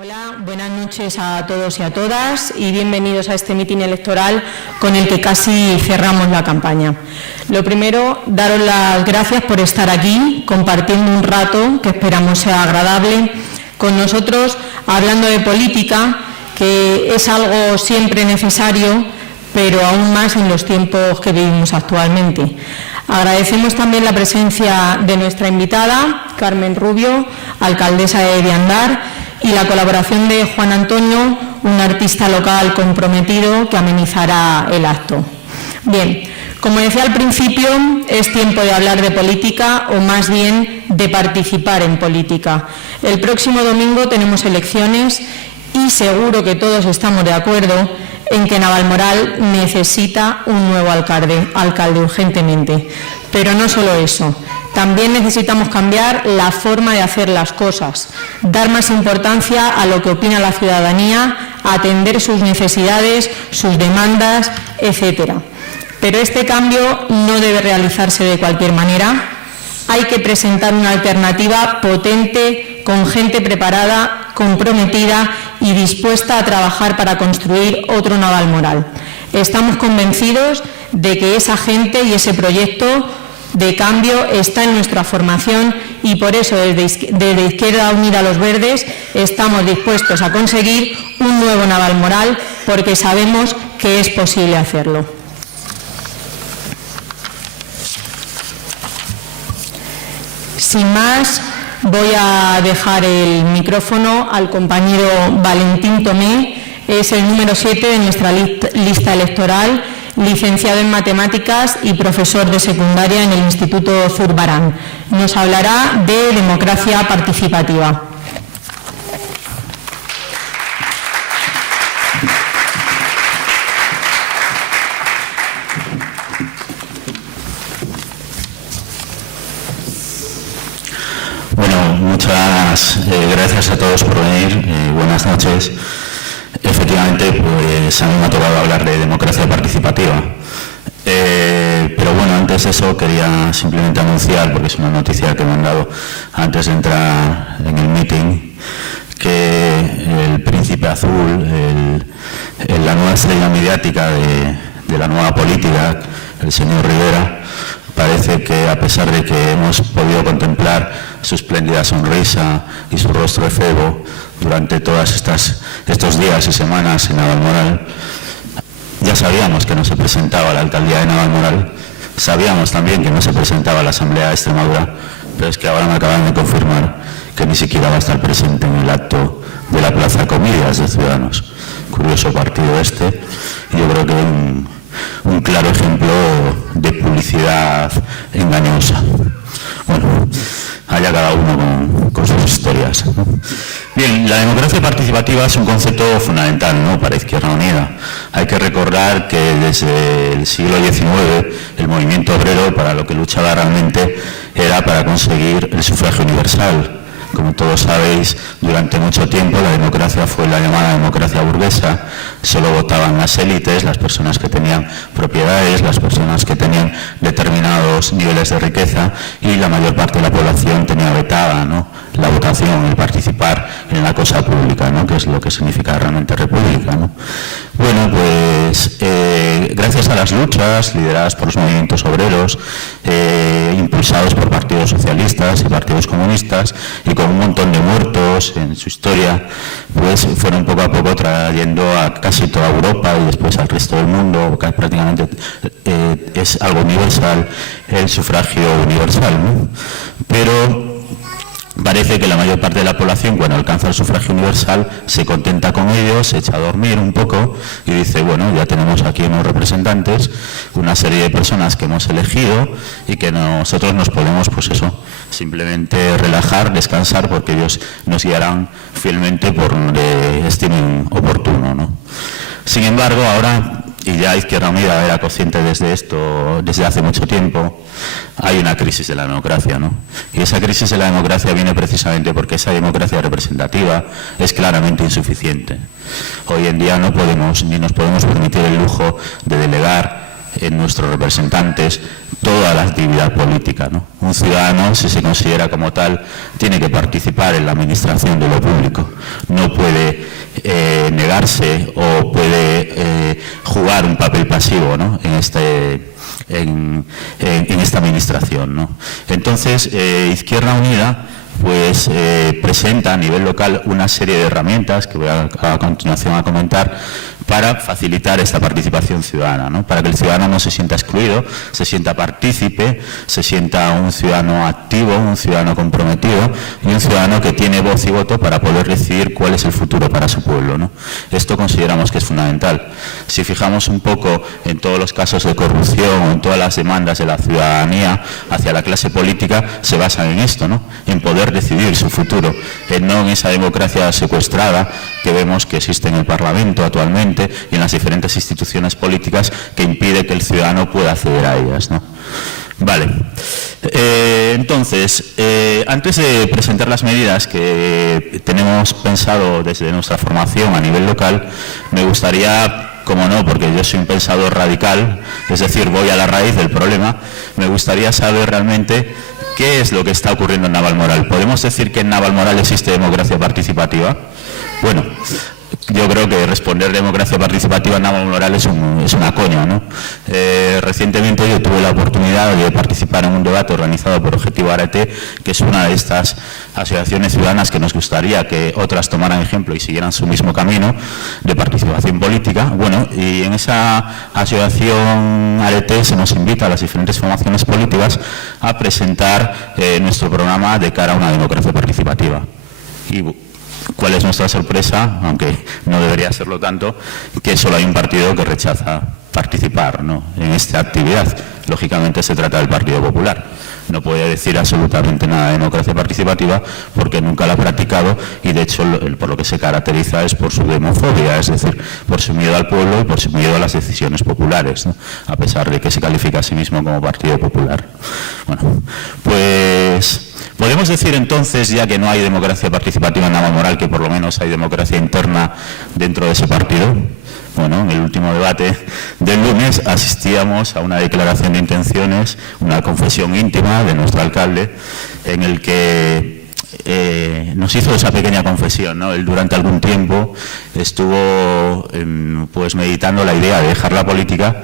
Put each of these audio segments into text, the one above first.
Hola, buenas noches a todos y a todas y bienvenidos a este mitin electoral con el que casi cerramos la campaña. Lo primero, daros las gracias por estar aquí compartiendo un rato que esperamos sea agradable con nosotros, hablando de política, que es algo siempre necesario, pero aún más en los tiempos que vivimos actualmente. Agradecemos también la presencia de nuestra invitada, Carmen Rubio, alcaldesa de Viandar, y la colaboración de Juan Antonio, un artista local comprometido que amenizará el acto. Bien, como decía al principio, es tiempo de hablar de política o más bien de participar en política. El próximo domingo tenemos elecciones y seguro que todos estamos de acuerdo en que Navalmoral necesita un nuevo alcalde urgentemente. Pero no solo eso. También necesitamos cambiar la forma de hacer las cosas, dar más importancia a lo que opina la ciudadanía, atender sus necesidades, sus demandas, etc. Pero este cambio no debe realizarse de cualquier manera. Hay que presentar una alternativa potente, con gente preparada, comprometida y dispuesta a trabajar para construir otro Navalmoral. Estamos convencidos de que esa gente y ese proyecto de cambio está en nuestra formación y por eso desde Izquierda Unida a los Verdes estamos dispuestos a conseguir un nuevo Navalmoral porque sabemos que es posible hacerlo. Sin más, voy a dejar el micrófono al compañero Valentín Tomé, es el número 7 de nuestra lista electoral, licenciado en Matemáticas y profesor de secundaria en el Instituto Zurbarán. Nos hablará de democracia participativa. Bueno, muchas gracias a todos por venir. Buenas noches. Efectivamente, pues a mí me ha tocado hablar de democracia participativa. Pero bueno, antes de eso quería simplemente anunciar, porque es una noticia que me han dado antes de entrar en el meeting, que el príncipe azul, la nueva estrella mediática de la nueva política, el señor Rivera, parece que a pesar de que hemos podido contemplar su espléndida sonrisa y su rostro efebo durante todos estos días y semanas en Navalmoral, ya sabíamos que no se presentaba a la alcaldía de Navalmoral, sabíamos también que no se presentaba a la Asamblea de Extremadura, pero es que ahora me acaban de confirmar que ni siquiera va a estar presente en el acto de la Plaza Comidas de Ciudadanos. Curioso partido este, y yo creo que un claro ejemplo de publicidad engañosa. Bueno, allá cada uno con sus historias, ¿no? Bien, la democracia participativa es un concepto fundamental, ¿no?, para Izquierda Unida. Hay que recordar que desde el siglo XIX el movimiento obrero para lo que luchaba realmente era para conseguir el sufragio universal. Como todos sabéis, durante mucho tiempo la democracia fue la llamada democracia burguesa. Solo votaban las élites, las personas que tenían propiedades, las personas que tenían determinados niveles de riqueza, y la mayor parte de la población tenía vetada, ¿no?, la votación, el participar en la cosa pública, ¿no?, que es lo que significa realmente república, ¿no? Bueno, pues gracias a las luchas lideradas por los movimientos obreros, impulsados por partidos socialistas y partidos comunistas, y con un montón de muertos en su historia, pues fueron poco a poco trayendo a casi toda Europa y después al resto del mundo, que prácticamente es algo universal, el sufragio universal, ¿no? Pero parece que la mayor parte de la población, cuando alcanza el sufragio universal, se contenta con ello, se echa a dormir un poco y dice, bueno, ya tenemos aquí unos representantes, una serie de personas que hemos elegido y que nosotros nos podemos, pues eso, simplemente relajar, descansar, porque ellos nos guiarán fielmente por donde estimen oportuno, ¿no? Sin embargo, ahora, y ya Izquierda Unida era consciente desde esto, desde hace mucho tiempo, hay una crisis de la democracia, ¿no? Y esa crisis de la democracia viene precisamente porque esa democracia representativa es claramente insuficiente. Hoy en día no podemos, ni nos podemos permitir el lujo de delegar en nuestros representantes toda la actividad política, ¿no? Un ciudadano, si se considera como tal, tiene que participar en la administración de lo público. No puede negarse o puede jugar un papel pasivo, ¿no? en esta administración, ¿no? Entonces, Izquierda Unida pues presenta a nivel local una serie de herramientas que voy a continuación a comentar para facilitar esta participación ciudadana, ¿no? Para que el ciudadano no se sienta excluido, se sienta partícipe, se sienta un ciudadano activo, un ciudadano comprometido y un ciudadano que tiene voz y voto para poder decidir cuál es el futuro para su pueblo, ¿no? Esto consideramos que es fundamental. Si fijamos un poco en todos los casos de corrupción o en todas las demandas de la ciudadanía hacia la clase política, se basan en esto, ¿no? En poder decidir su futuro, no en esa democracia secuestrada que vemos que existe en el Parlamento actualmente y en las diferentes instituciones políticas que impide que el ciudadano pueda acceder a ellas, ¿no? Vale. Entonces, antes de presentar las medidas que tenemos pensado desde nuestra formación a nivel local, me gustaría, como no, porque yo soy un pensador radical, es decir, voy a la raíz del problema, me gustaría saber realmente qué es lo que está ocurriendo en Navalmoral. ¿Podemos decir que en Navalmoral existe democracia participativa? Bueno, yo creo que responder democracia participativa en Navalmoral es una coña, ¿no? Recientemente yo tuve la oportunidad de participar en un debate organizado por Objetivo Arete, que es una de estas asociaciones ciudadanas que nos gustaría que otras tomaran ejemplo y siguieran su mismo camino de participación política. Bueno, y en esa asociación Arete se nos invita a las diferentes formaciones políticas a presentar nuestro programa de cara a una democracia participativa. Y ¿cuál es nuestra sorpresa? Aunque no debería serlo tanto, que solo hay un partido que rechaza participar, ¿no?, en esta actividad. Lógicamente se trata del Partido Popular. No puede decir absolutamente nada de democracia participativa porque nunca la ha practicado y de hecho por lo que se caracteriza es por su demofobia, es decir, por su miedo al pueblo y por su miedo a las decisiones populares, ¿no?, a pesar de que se califica a sí mismo como Partido Popular. Bueno, pues podemos decir entonces, ya que no hay democracia participativa en Navalmoral, que por lo menos hay democracia interna dentro de ese partido. Bueno, en el último debate del lunes asistíamos a una declaración de intenciones, una confesión íntima de nuestro alcalde, en el que nos hizo esa pequeña confesión, ¿no? Él durante algún tiempo estuvo pues meditando la idea de dejar la política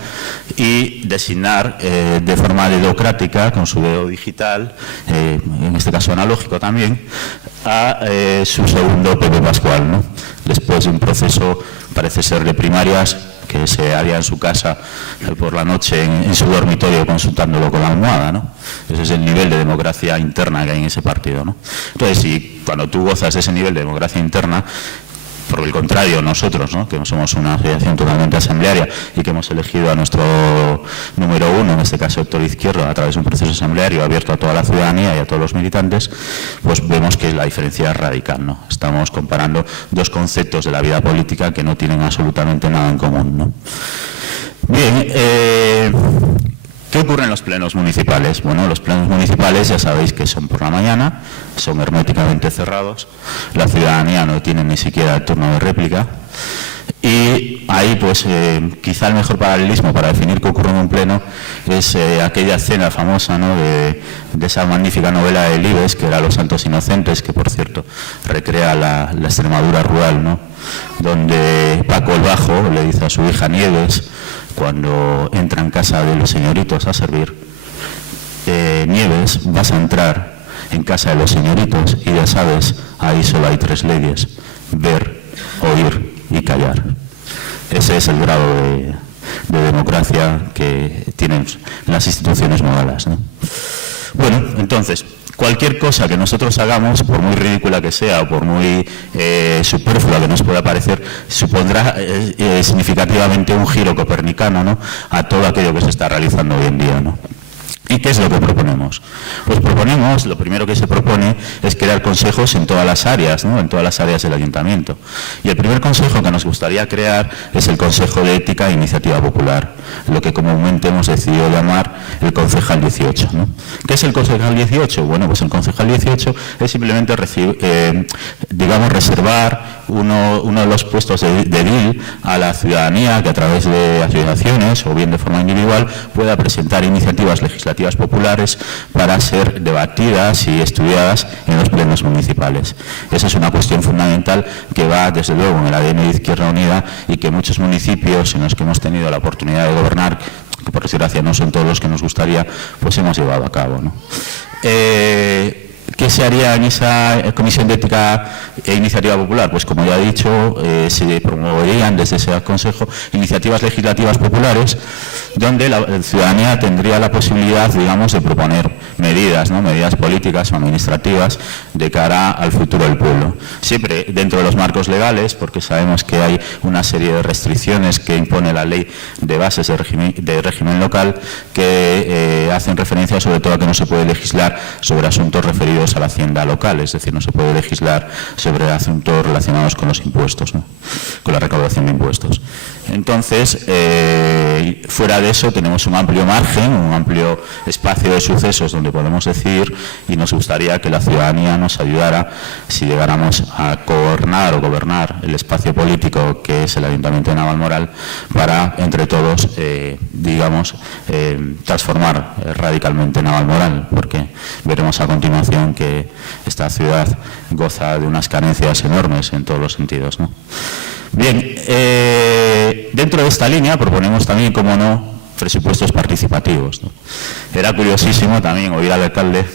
y designar de forma democrática, con su dedo digital, en este caso analógico también, a su segundo Pepe Pascual, ¿no? Después de un proceso, parece ser de primarias, que se haría en su casa por la noche en su dormitorio consultándolo con la almohada, ¿no? Ese es el nivel de democracia interna que hay en ese partido, ¿no? Entonces, si cuando tú gozas de ese nivel de democracia interna, por el contrario, nosotros, ¿no?, que somos una asociación totalmente asamblearia y que hemos elegido a nuestro número uno, en este caso Héctor Izquierdo, a través de un proceso asambleario abierto a toda la ciudadanía y a todos los militantes, pues vemos que la diferencia es radical, ¿no? Estamos comparando dos conceptos de la vida política que no tienen absolutamente nada en común, ¿no? Bien, ¿qué ocurre en los plenos municipales? Bueno, los plenos municipales ya sabéis que son por la mañana, son herméticamente cerrados, la ciudadanía no tiene ni siquiera el turno de réplica y ahí pues quizá el mejor paralelismo para definir qué ocurre en un pleno es aquella escena famosa, ¿no?, de esa magnífica novela de Delibes, que era Los Santos Inocentes, que por cierto recrea la Extremadura rural, ¿no?, donde Paco el Bajo le dice a su hija Nieves, cuando entra en casa de los señoritos a servir: Nieves, vas a entrar en casa de los señoritos y ya sabes, ahí solo hay tres leyes: ver, oír y callar. Ese es el grado de democracia que tienen las instituciones modernas, ¿no? Bueno, entonces, cualquier cosa que nosotros hagamos, por muy ridícula que sea o por muy superflua que nos pueda parecer, supondrá significativamente un giro copernicano, ¿no?, a todo aquello que se está realizando hoy en día, ¿no? ¿Y qué es lo que proponemos? Pues proponemos, lo primero que se propone es crear consejos en todas las áreas, ¿no?, en todas las áreas del ayuntamiento. Y el primer consejo que nos gustaría crear es el Consejo de Ética e Iniciativa Popular, lo que comúnmente hemos decidido llamar el Concejal 18, ¿no? ¿Qué es el Concejal 18? Bueno, pues el Concejal 18 es simplemente reservar uno de los puestos de deal a la ciudadanía que a través de asociaciones o bien de forma individual pueda presentar iniciativas legislativas populares para ser debatidas y estudiadas en los plenos municipales. Esa es una cuestión fundamental que va desde luego en el ADN de Izquierda Unida y que muchos municipios en los que hemos tenido la oportunidad de gobernar, que por desgracia no son todos los que nos gustaría, pues hemos llevado a cabo, ¿no? ¿Qué se haría en esa Comisión de Ética e Iniciativa Popular? Pues como ya he dicho, se promoverían desde ese Consejo iniciativas legislativas populares donde la ciudadanía tendría la posibilidad, digamos, de proponer medidas, ¿no? Medidas políticas o administrativas de cara al futuro del pueblo. Siempre dentro de los marcos legales, porque sabemos que hay una serie de restricciones que impone la Ley de Bases de régimen local que hacen referencia sobre todo a que no se puede legislar sobre asuntos referidos a la hacienda local, es decir, no se puede legislar sobre asuntos relacionados con los impuestos, ¿no? Con la recaudación de impuestos. Entonces, fuera de eso tenemos un amplio margen, un amplio espacio de sucesos donde podemos decidir y nos gustaría que la ciudadanía nos ayudara si llegáramos a gobernar el espacio político que es el Ayuntamiento de Navalmoral para, entre todos, digamos, transformar radicalmente Navalmoral, porque veremos a continuación que esta ciudad goza de unas carencias enormes en todos los sentidos, ¿no? Bien, dentro de esta línea proponemos también, como no, presupuestos participativos, ¿no? Era curiosísimo también oír al alcalde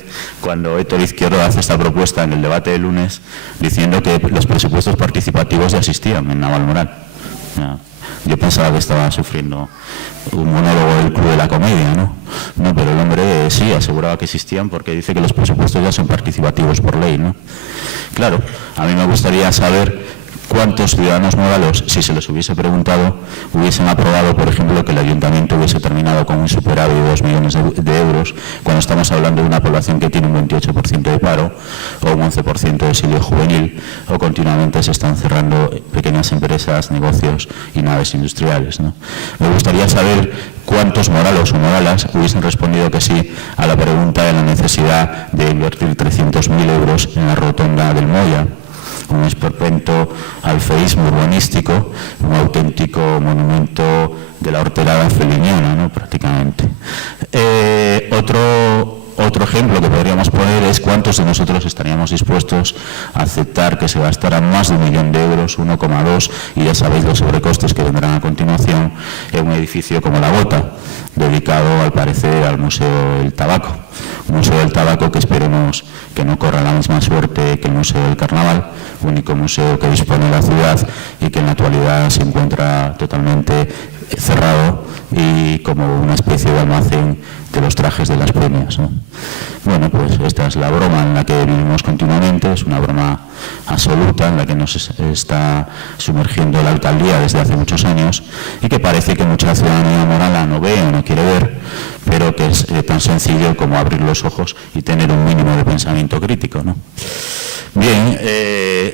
cuando Héctor Izquierdo hace esta propuesta en el debate de lunes diciendo que los presupuestos participativos ya existían en Navalmoral. Yo pensaba que estaba sufriendo un monólogo del Club de la Comedia, ¿no? No, pero el hombre sí aseguraba que existían porque dice que los presupuestos ya son participativos por ley, ¿no? Claro, a mí me gustaría saber cuántos ciudadanos moralos, si se les hubiese preguntado, hubiesen aprobado, por ejemplo, que el Ayuntamiento hubiese terminado con un superávit de 2 millones de euros, cuando estamos hablando de una población que tiene un 28% de paro o un 11% de exilio juvenil, o continuamente se están cerrando pequeñas empresas, negocios y naves industriales, ¿no? Me gustaría saber cuántos moralos o moralas hubiesen respondido que sí a la pregunta de la necesidad de invertir 300.000 euros en la rotonda del Moya, un esperpento al feísmo urbanístico, un auténtico monumento de la horterada feliniana, ¿no? Prácticamente. Otro ejemplo que podríamos poner es cuántos de nosotros estaríamos dispuestos a aceptar que se gastaran más de 1 millón de euros, 1,2, y ya sabéis los sobrecostes que vendrán a continuación en un edificio como La Bota, dedicado al parecer al Museo del Tabaco. Un Museo del Tabaco que esperemos que no corra la misma suerte que el Museo del Carnaval, único museo que dispone la ciudad y que en la actualidad se encuentra totalmente cerrado y como una especie de almacén de los trajes de las premias, ¿no? Bueno, pues esta es la broma en la que vivimos continuamente, es una broma absoluta en la que nos está sumergiendo la alcaldía desde hace muchos años y que parece que mucha ciudadanía morala no ve o no quiere ver, pero que es tan sencillo como abrir los ojos y tener un mínimo de pensamiento crítico, ¿no? Bien,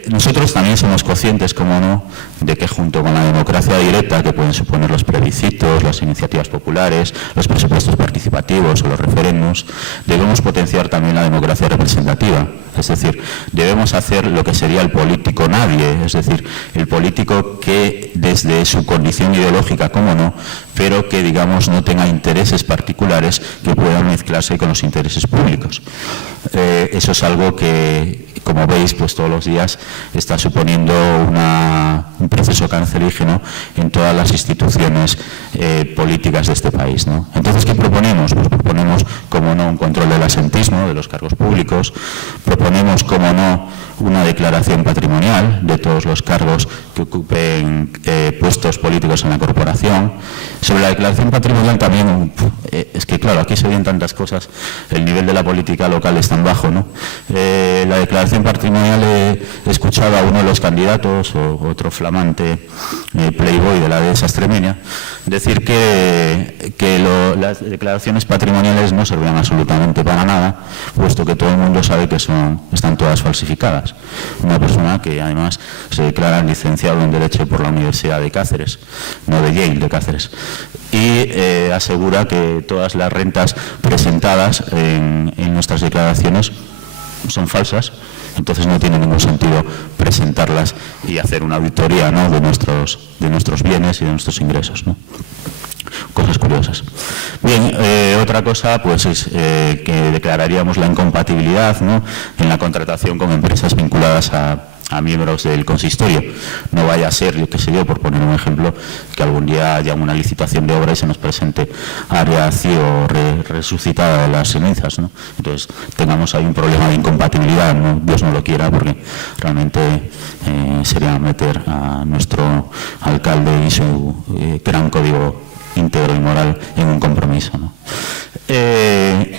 nosotros también somos conscientes, como no, de que junto con la democracia directa que pueden suponer los plebiscitos, las iniciativas populares, los presupuestos participativos o los referendos, debemos potenciar también la democracia representativa. Es decir, debemos hacer lo que sería el político nadie, es decir, el político que desde su condición ideológica, como no, pero que, digamos, no tenga intereses particulares que puedan mezclarse con los intereses públicos. Eso es algo que, como veis, pues todos los días está suponiendo un proceso cancerígeno en todas las instituciones políticas de este país, ¿no? Entonces, ¿qué proponemos? Pues proponemos, como no, un control del asentismo de los cargos públicos, proponemos, como no, una declaración patrimonial de todos los cargos que ocupen puestos políticos en la corporación. Sobre la declaración patrimonial también, es que claro, aquí se ven tantas cosas, el nivel de la política local es tan bajo, ¿no? La declaración patrimonial, he escuchado a uno de los candidatos, o otro flamante playboy de la dehesa extremeña, decir que las declaraciones patrimoniales no servían absolutamente para nada, puesto que todo el mundo sabe que están todas falsificadas. Una persona que además se declara licenciado en Derecho por la Universidad de Cáceres, no de Yale, de Cáceres, y asegura que todas las rentas presentadas en nuestras declaraciones son falsas Entonces no tiene ningún sentido presentarlas y hacer una auditoría, ¿no?, de nuestros bienes y de nuestros ingresos, ¿no? Cosas curiosas. Bien, otra cosa pues es que declararíamos la incompatibilidad, ¿no?, en la contratación con empresas vinculadas a miembros del consistorio. No vaya a ser, yo qué sé yo, por poner un ejemplo, que algún día haya una licitación de obra y se nos presente Área CIO resucitada de las cenizas, ¿no? Entonces tengamos ahí un problema de incompatibilidad, ¿no? Dios no lo quiera, porque realmente sería meter a nuestro alcalde y su gran código íntegro y moral en un compromiso, ¿no?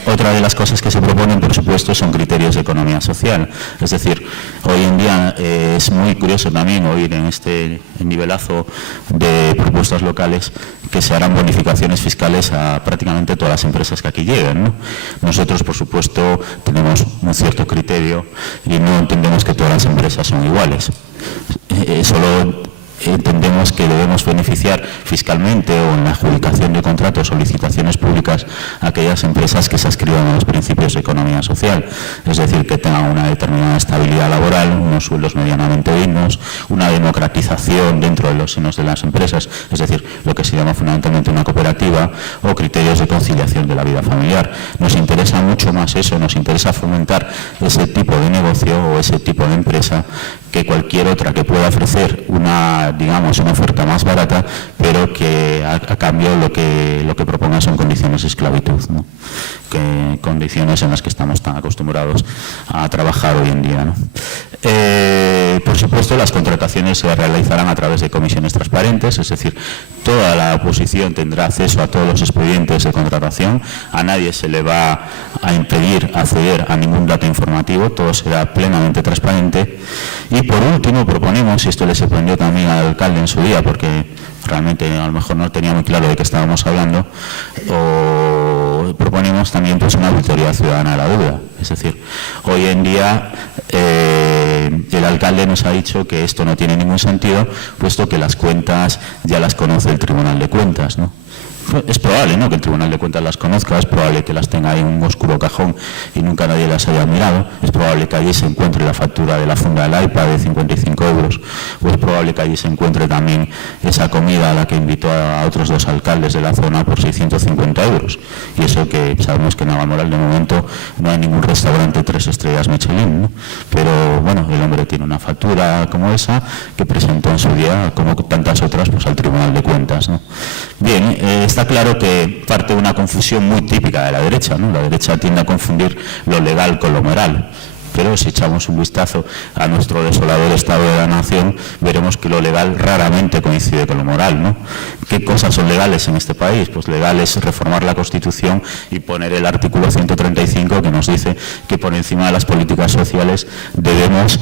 Otra de las cosas que se proponen, por supuesto, son criterios de economía social. Es decir, hoy en día es muy curioso también oír en este nivelazo de propuestas locales que se harán bonificaciones fiscales a prácticamente todas las empresas que aquí lleguen, ¿no? Nosotros, por supuesto, tenemos un cierto criterio y no entendemos que todas las empresas son iguales. Solo entendemos que debemos beneficiar fiscalmente o en la adjudicación de contratos o licitaciones públicas a aquellas empresas que se adscriban a los principios de economía social, es decir, que tengan una determinada estabilidad laboral, unos sueldos medianamente dignos, una democratización dentro de los senos de las empresas, es decir, lo que se llama fundamentalmente una cooperativa, o criterios de conciliación de la vida familiar. Nos interesa mucho más eso, nos interesa fomentar ese tipo de negocio o ese tipo de empresa que cualquier otra que pueda ofrecer una oferta más barata, pero que a cambio lo que proponga son condiciones de esclavitud, ¿no? Condiciones en las que estamos tan acostumbrados a trabajar hoy en día, ¿no? Por supuesto, las contrataciones se realizarán a través de comisiones transparentes, es decir, toda la oposición tendrá acceso a todos los expedientes de contratación, a nadie se le va a impedir acceder a ningún dato informativo, todo será plenamente transparente. Y por último proponemos, y esto le sorprendió también al alcalde en su día, porque realmente a lo mejor no tenía muy claro de qué estábamos hablando, o proponemos también pues una auditoría ciudadana de la deuda. Es decir, hoy en día el alcalde nos ha dicho que esto no tiene ningún sentido, puesto que las cuentas ya las conoce el Tribunal de Cuentas, ¿no? Es probable, ¿no?, que el Tribunal de Cuentas las conozca, es probable que las tenga en un oscuro cajón y nunca nadie las haya mirado, es probable que allí se encuentre la factura de la funda del iPad de 55 euros, o es probable que allí se encuentre también esa comida a la que invitó a otros 2 alcaldes de la zona por 650 euros. Y eso que sabemos que en Navalmoral de momento no hay ningún restaurante 3 estrellas Michelin, ¿no? Pero bueno, el hombre tiene una factura como esa que presentó en su día, como tantas otras, pues al Tribunal de Cuentas, ¿no? Bien, está claro que parte de una confusión muy típica de la derecha, ¿no? La derecha tiende a confundir lo legal con lo moral. Pero si echamos un vistazo a nuestro desolador estado de la nación, veremos que lo legal raramente coincide con lo moral, ¿no? ¿Qué cosas son legales en este país? Pues legal es reformar la Constitución y poner el artículo 135 que nos dice que por encima de las políticas sociales debemos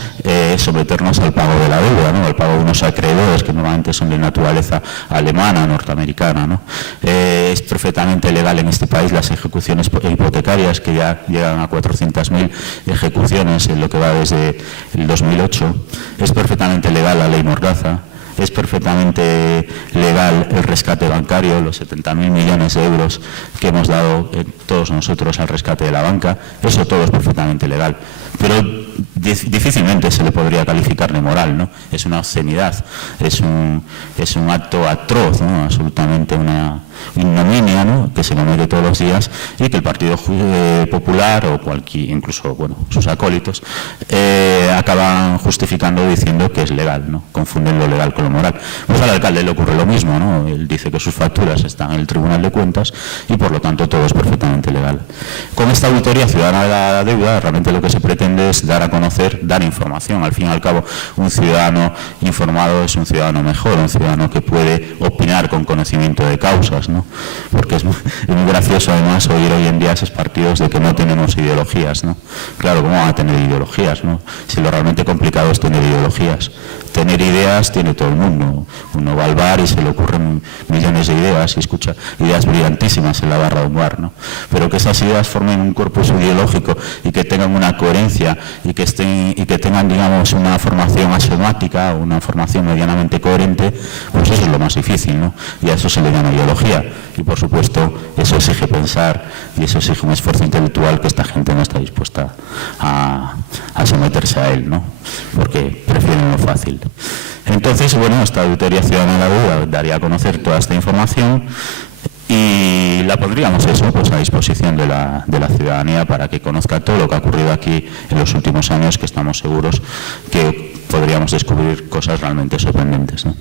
someternos al pago de la deuda, ¿no?, al pago de unos acreedores que normalmente son de naturaleza alemana, norteamericana, ¿no? Es perfectamente legal en este país las ejecuciones hipotecarias, que ya llegan a 400.000 ejecuciones en lo que va desde el 2008. Es perfectamente legal la ley Mordaza. Es perfectamente legal el rescate bancario, los 70.000 millones de euros que hemos dado todos nosotros al rescate de la banca. Eso todo es perfectamente legal. Pero difícilmente se le podría calificar de moral, ¿no? Es una obscenidad, es un acto atroz, ¿no?, absolutamente una ignominia, ¿no?, que se comete todos los días, y que el Partido Popular o incluso sus acólitos acaban justificando diciendo que es legal, ¿no? Confunden lo legal con lo moral. Pues al alcalde le ocurre lo mismo, ¿no? Él dice que sus facturas están en el Tribunal de Cuentas y por lo tanto todo es perfectamente legal. Con esta auditoría ciudadana de la deuda realmente lo que se pretende es dar a conocer, dar información. Al fin y al cabo, un ciudadano informado es un ciudadano mejor, un ciudadano que puede opinar con conocimiento de causas, ¿no? Porque es muy gracioso además oír hoy en día esos partidos de que no tenemos ideologías, ¿no? Claro, ¿cómo van a tener ideologías, no? Si lo realmente complicado es tener ideologías. Tener ideas tiene todo el mundo. Uno va al bar y se le ocurren millones de ideas y escucha ideas brillantísimas en la barra de un bar, ¿no? Pero que esas ideas formen un corpus ideológico y que tengan una coherencia experiencia y que tengan, digamos, una formación axiomática, una formación medianamente coherente, pues eso es lo más difícil, ¿no? Y a eso se le llama ideología. Y por supuesto, eso exige pensar y eso exige un esfuerzo intelectual que esta gente no está dispuesta a someterse a él, ¿no? Porque prefieren lo fácil. Entonces, bueno, esta Auditoría Ciudadana de la UA daría a conocer toda esta información y la pondríamos pues a disposición de la ciudadanía para que conozca todo lo que ha ocurrido aquí en los últimos años, que estamos seguros que podríamos descubrir cosas realmente sorprendentes, ¿no?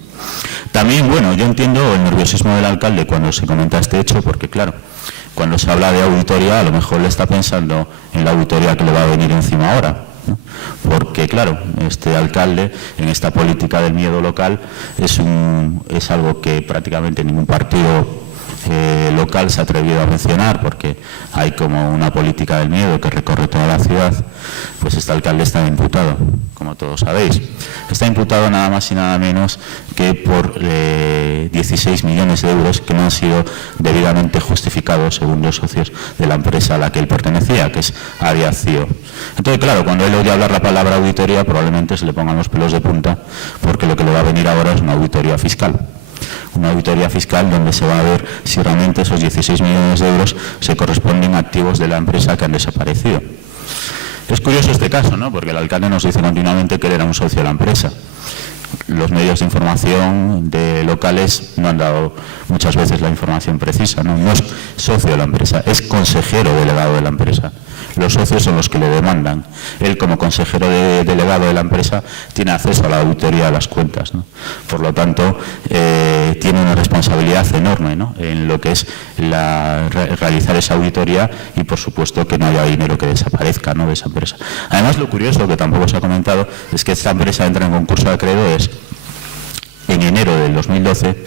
También, bueno, yo entiendo el nerviosismo del alcalde cuando se comenta este hecho, porque claro, cuando se habla de auditoría, a lo mejor le está pensando en la auditoría que le va a venir encima ahora, ¿no? Porque claro, este alcalde en esta política del miedo local es algo que prácticamente ningún partido local se ha atrevido a mencionar, porque hay como una política del miedo que recorre toda la ciudad. Pues este alcalde está imputado, como todos sabéis. Está imputado nada más y nada menos que por 16 millones de euros que no han sido debidamente justificados según los socios de la empresa a la que él pertenecía, que es Aviacio. Entonces, claro, cuando él oye hablar la palabra auditoría, probablemente se le pongan los pelos de punta, porque lo que le va a venir ahora es una auditoría fiscal. Una auditoría fiscal donde se va a ver si realmente esos 16 millones de euros se corresponden a activos de la empresa que han desaparecido. Es curioso este caso, ¿no? Porque el alcalde nos dice continuamente que él era un socio de la empresa. Los medios de información de locales no han dado muchas veces la información precisa, ¿no? No es socio de la empresa, es consejero delegado de la empresa. Los socios son los que le demandan. Él, como consejero delegado de la empresa, tiene acceso a la auditoría de las cuentas, ¿no? Por lo tanto, tiene una responsabilidad enorme, ¿no? En lo que es realizar esa auditoría y, por supuesto, que no haya dinero que desaparezca, ¿no?, de esa empresa. Además, lo curioso, que tampoco se ha comentado, es que esta empresa entra en concurso de acreedores en enero del 2012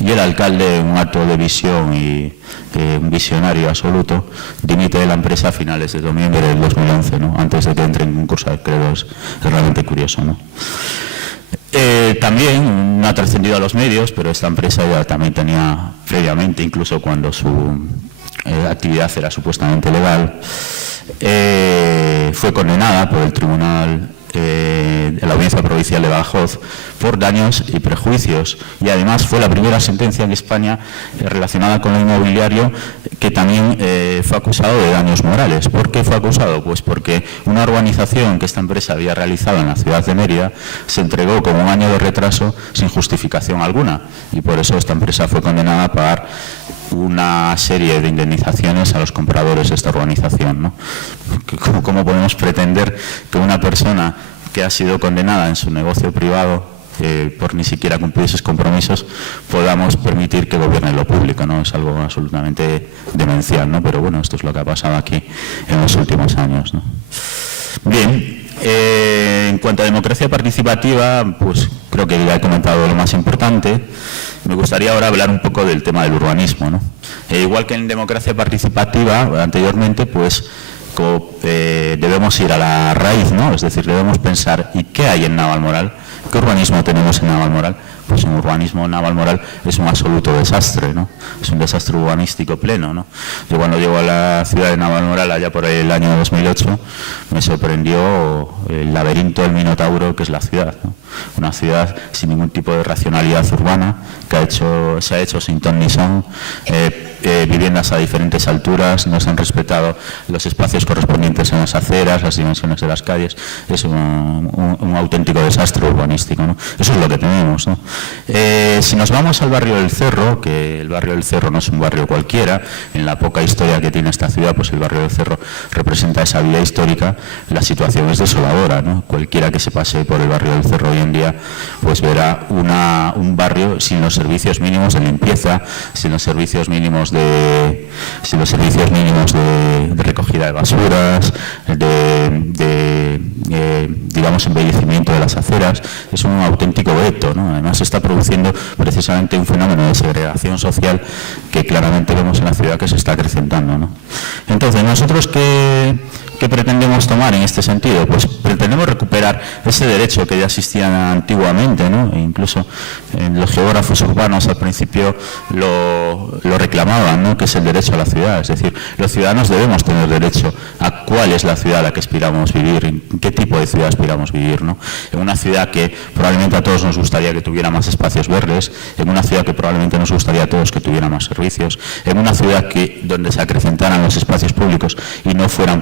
y el alcalde, en un acto de visión y un visionario absoluto, dimite de la empresa a finales de noviembre del 2011, ¿no?, antes de que entre en concurso de acreedores. Es realmente curioso, ¿no? También no ha trascendido a los medios, pero esta empresa ya también tenía previamente, incluso cuando su actividad era supuestamente legal, fue condenada por el Tribunal de la Audiencia Provincial de Badajoz por daños y prejuicios, y además fue la primera sentencia en España relacionada con lo inmobiliario que también fue acusado de daños morales. ¿Por qué fue acusado? Pues porque una urbanización que esta empresa había realizado en la ciudad de Mérida se entregó con un año de retraso sin justificación alguna, y por eso esta empresa fue condenada a pagar una serie de indemnizaciones a los compradores de esta urbanización, ¿no? ¿Cómo podemos pretender que una persona que ha sido condenada en su negocio privado por ni siquiera cumplir sus compromisos podamos permitir que gobierne lo público, ¿no? Es algo absolutamente demencial, ¿no? Pero bueno, esto es lo que ha pasado aquí en los últimos años, ¿no? Bien, en cuanto a democracia participativa, pues creo que ya he comentado lo más importante. Me gustaría ahora hablar un poco del tema del urbanismo, ¿no? Igual que en democracia participativa anteriormente, pues debemos ir a la raíz, ¿no? Es decir, debemos pensar ¿y qué hay en Navalmoral? ¿Qué urbanismo tenemos en Navalmoral? Pues un urbanismo en Navalmoral es un absoluto desastre, ¿no? Es un desastre urbanístico pleno, ¿no? Yo cuando llego a la ciudad de Navalmoral allá por el año 2008 me sorprendió el laberinto del Minotauro que es la ciudad, ¿no? Una ciudad sin ningún tipo de racionalidad urbana que se ha hecho sin ton ni son, viviendas a diferentes alturas, no se han respetado los espacios correspondientes en las aceras, las dimensiones de las calles. Es un auténtico desastre urbanístico, ¿no? Eso es lo que tenemos, ¿no? Si nos vamos al barrio del Cerro, que el barrio del Cerro no es un barrio cualquiera, en la poca historia que tiene esta ciudad, pues el barrio del Cerro representa esa vía histórica, la situación es desoladora, ¿no? Cualquiera que se pase por el barrio del Cerro hoy en día, pues verá un barrio sin los servicios mínimos de limpieza, sin los servicios mínimos de recogida de basuras, digamos, embellecimiento de las aceras. Es un auténtico gueto, ¿no? Además se está produciendo produciendo precisamente un fenómeno de segregación social que claramente vemos en la ciudad que se está acrecentando, ¿no? Entonces, nosotros ¿qué pretendemos tomar en este sentido? Pues pretendemos recuperar ese derecho que ya existía antiguamente, ¿no? E incluso los geógrafos urbanos al principio lo reclamaban, ¿no? Que es el derecho a la ciudad. Es decir, los ciudadanos debemos tener derecho a cuál es la ciudad a la que aspiramos vivir, en qué tipo de ciudad aspiramos vivir, ¿no? En una ciudad que probablemente a todos nos gustaría que tuviera más espacios verdes, en una ciudad que probablemente nos gustaría a todos que tuviera más servicios, en una ciudad donde se acrecentaran los espacios públicos y no fueran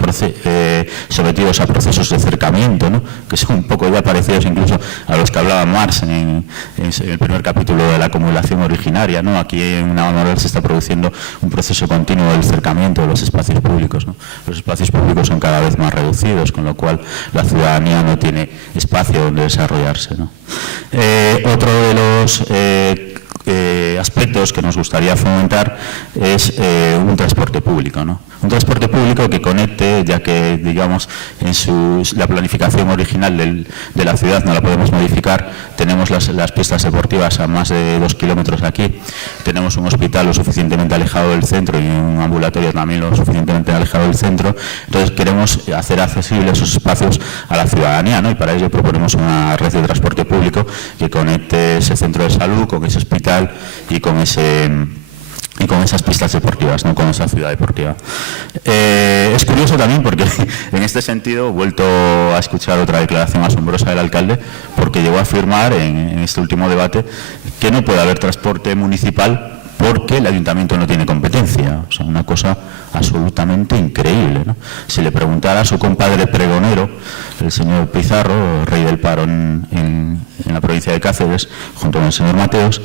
sometidos a procesos de cercamiento, ¿no? Que son un poco ya parecidos incluso a los que hablaba Marx en el primer capítulo de la acumulación originaria, ¿no? Aquí en Navalmoral se está produciendo un proceso continuo del cercamiento de los espacios públicos, ¿no? Los espacios públicos son cada vez más reducidos, con lo cual la ciudadanía no tiene espacio donde desarrollarse, ¿no? Otro de los aspectos que nos gustaría fomentar es un transporte público, ¿no? Un transporte público que conecte, ya que, digamos, la planificación original de la ciudad no la podemos modificar. Tenemos las pistas deportivas a más de 2 kilómetros aquí, tenemos un hospital lo suficientemente alejado del centro y un ambulatorio también lo suficientemente alejado del centro. Entonces queremos hacer accesibles esos espacios a la ciudadanía, ¿no? Y para ello proponemos una red de transporte público que conecte ese centro de salud con ese hospital y con esas pistas deportivas, ¿no? Con esa ciudad deportiva. Es curioso también porque en este sentido he vuelto a escuchar otra declaración asombrosa del alcalde, porque llegó a afirmar en este último debate que no puede haber transporte municipal porque el ayuntamiento no tiene competencia. O sea, una cosa absolutamente increíble, ¿no? Si le preguntara a su compadre pregonero, el señor Pizarro, rey del paro en la provincia de Cáceres, junto con el señor Mateos,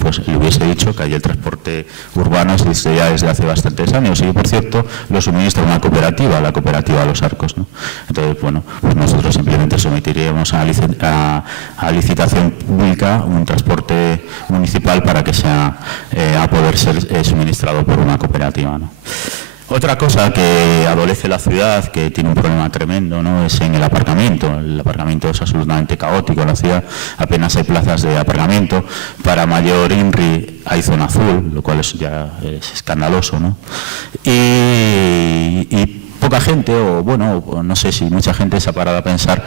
pues le hubiese dicho que allí el transporte urbano existe ya desde hace bastantes años y, por cierto, lo suministra una cooperativa, la cooperativa Los Arcos, ¿no? Entonces, bueno, pues nosotros simplemente sometiríamos a licitación pública un transporte municipal para que sea a poder ser suministrado por una cooperativa, ¿no? Otra cosa que adolece la ciudad, que tiene un problema tremendo, ¿no? Es en el aparcamiento. El aparcamiento es absolutamente caótico en la ciudad, apenas hay plazas de aparcamiento. Para mayor INRI hay zona azul, lo cual ya es escandaloso, ¿no? Y poca gente, o bueno, no sé si mucha gente se ha parado a pensar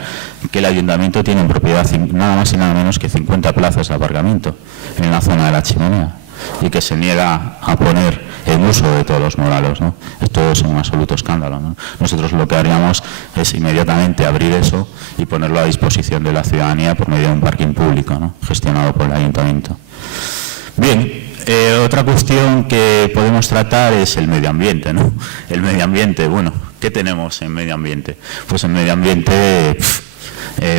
que el ayuntamiento tiene en propiedad nada más y nada menos que 50 plazas de aparcamiento en la zona de la Chimenea, y que se niega a poner en uso de todos los moralos, ¿no? Esto es un absoluto escándalo, ¿no? Nosotros lo que haríamos es inmediatamente abrir eso y ponerlo a disposición de la ciudadanía por medio de un parking público, ¿no? Gestionado por el ayuntamiento. Bien, otra cuestión que podemos tratar es el medio ambiente, ¿no? El medio ambiente, bueno, ¿qué tenemos en medio ambiente? Pues en medio ambiente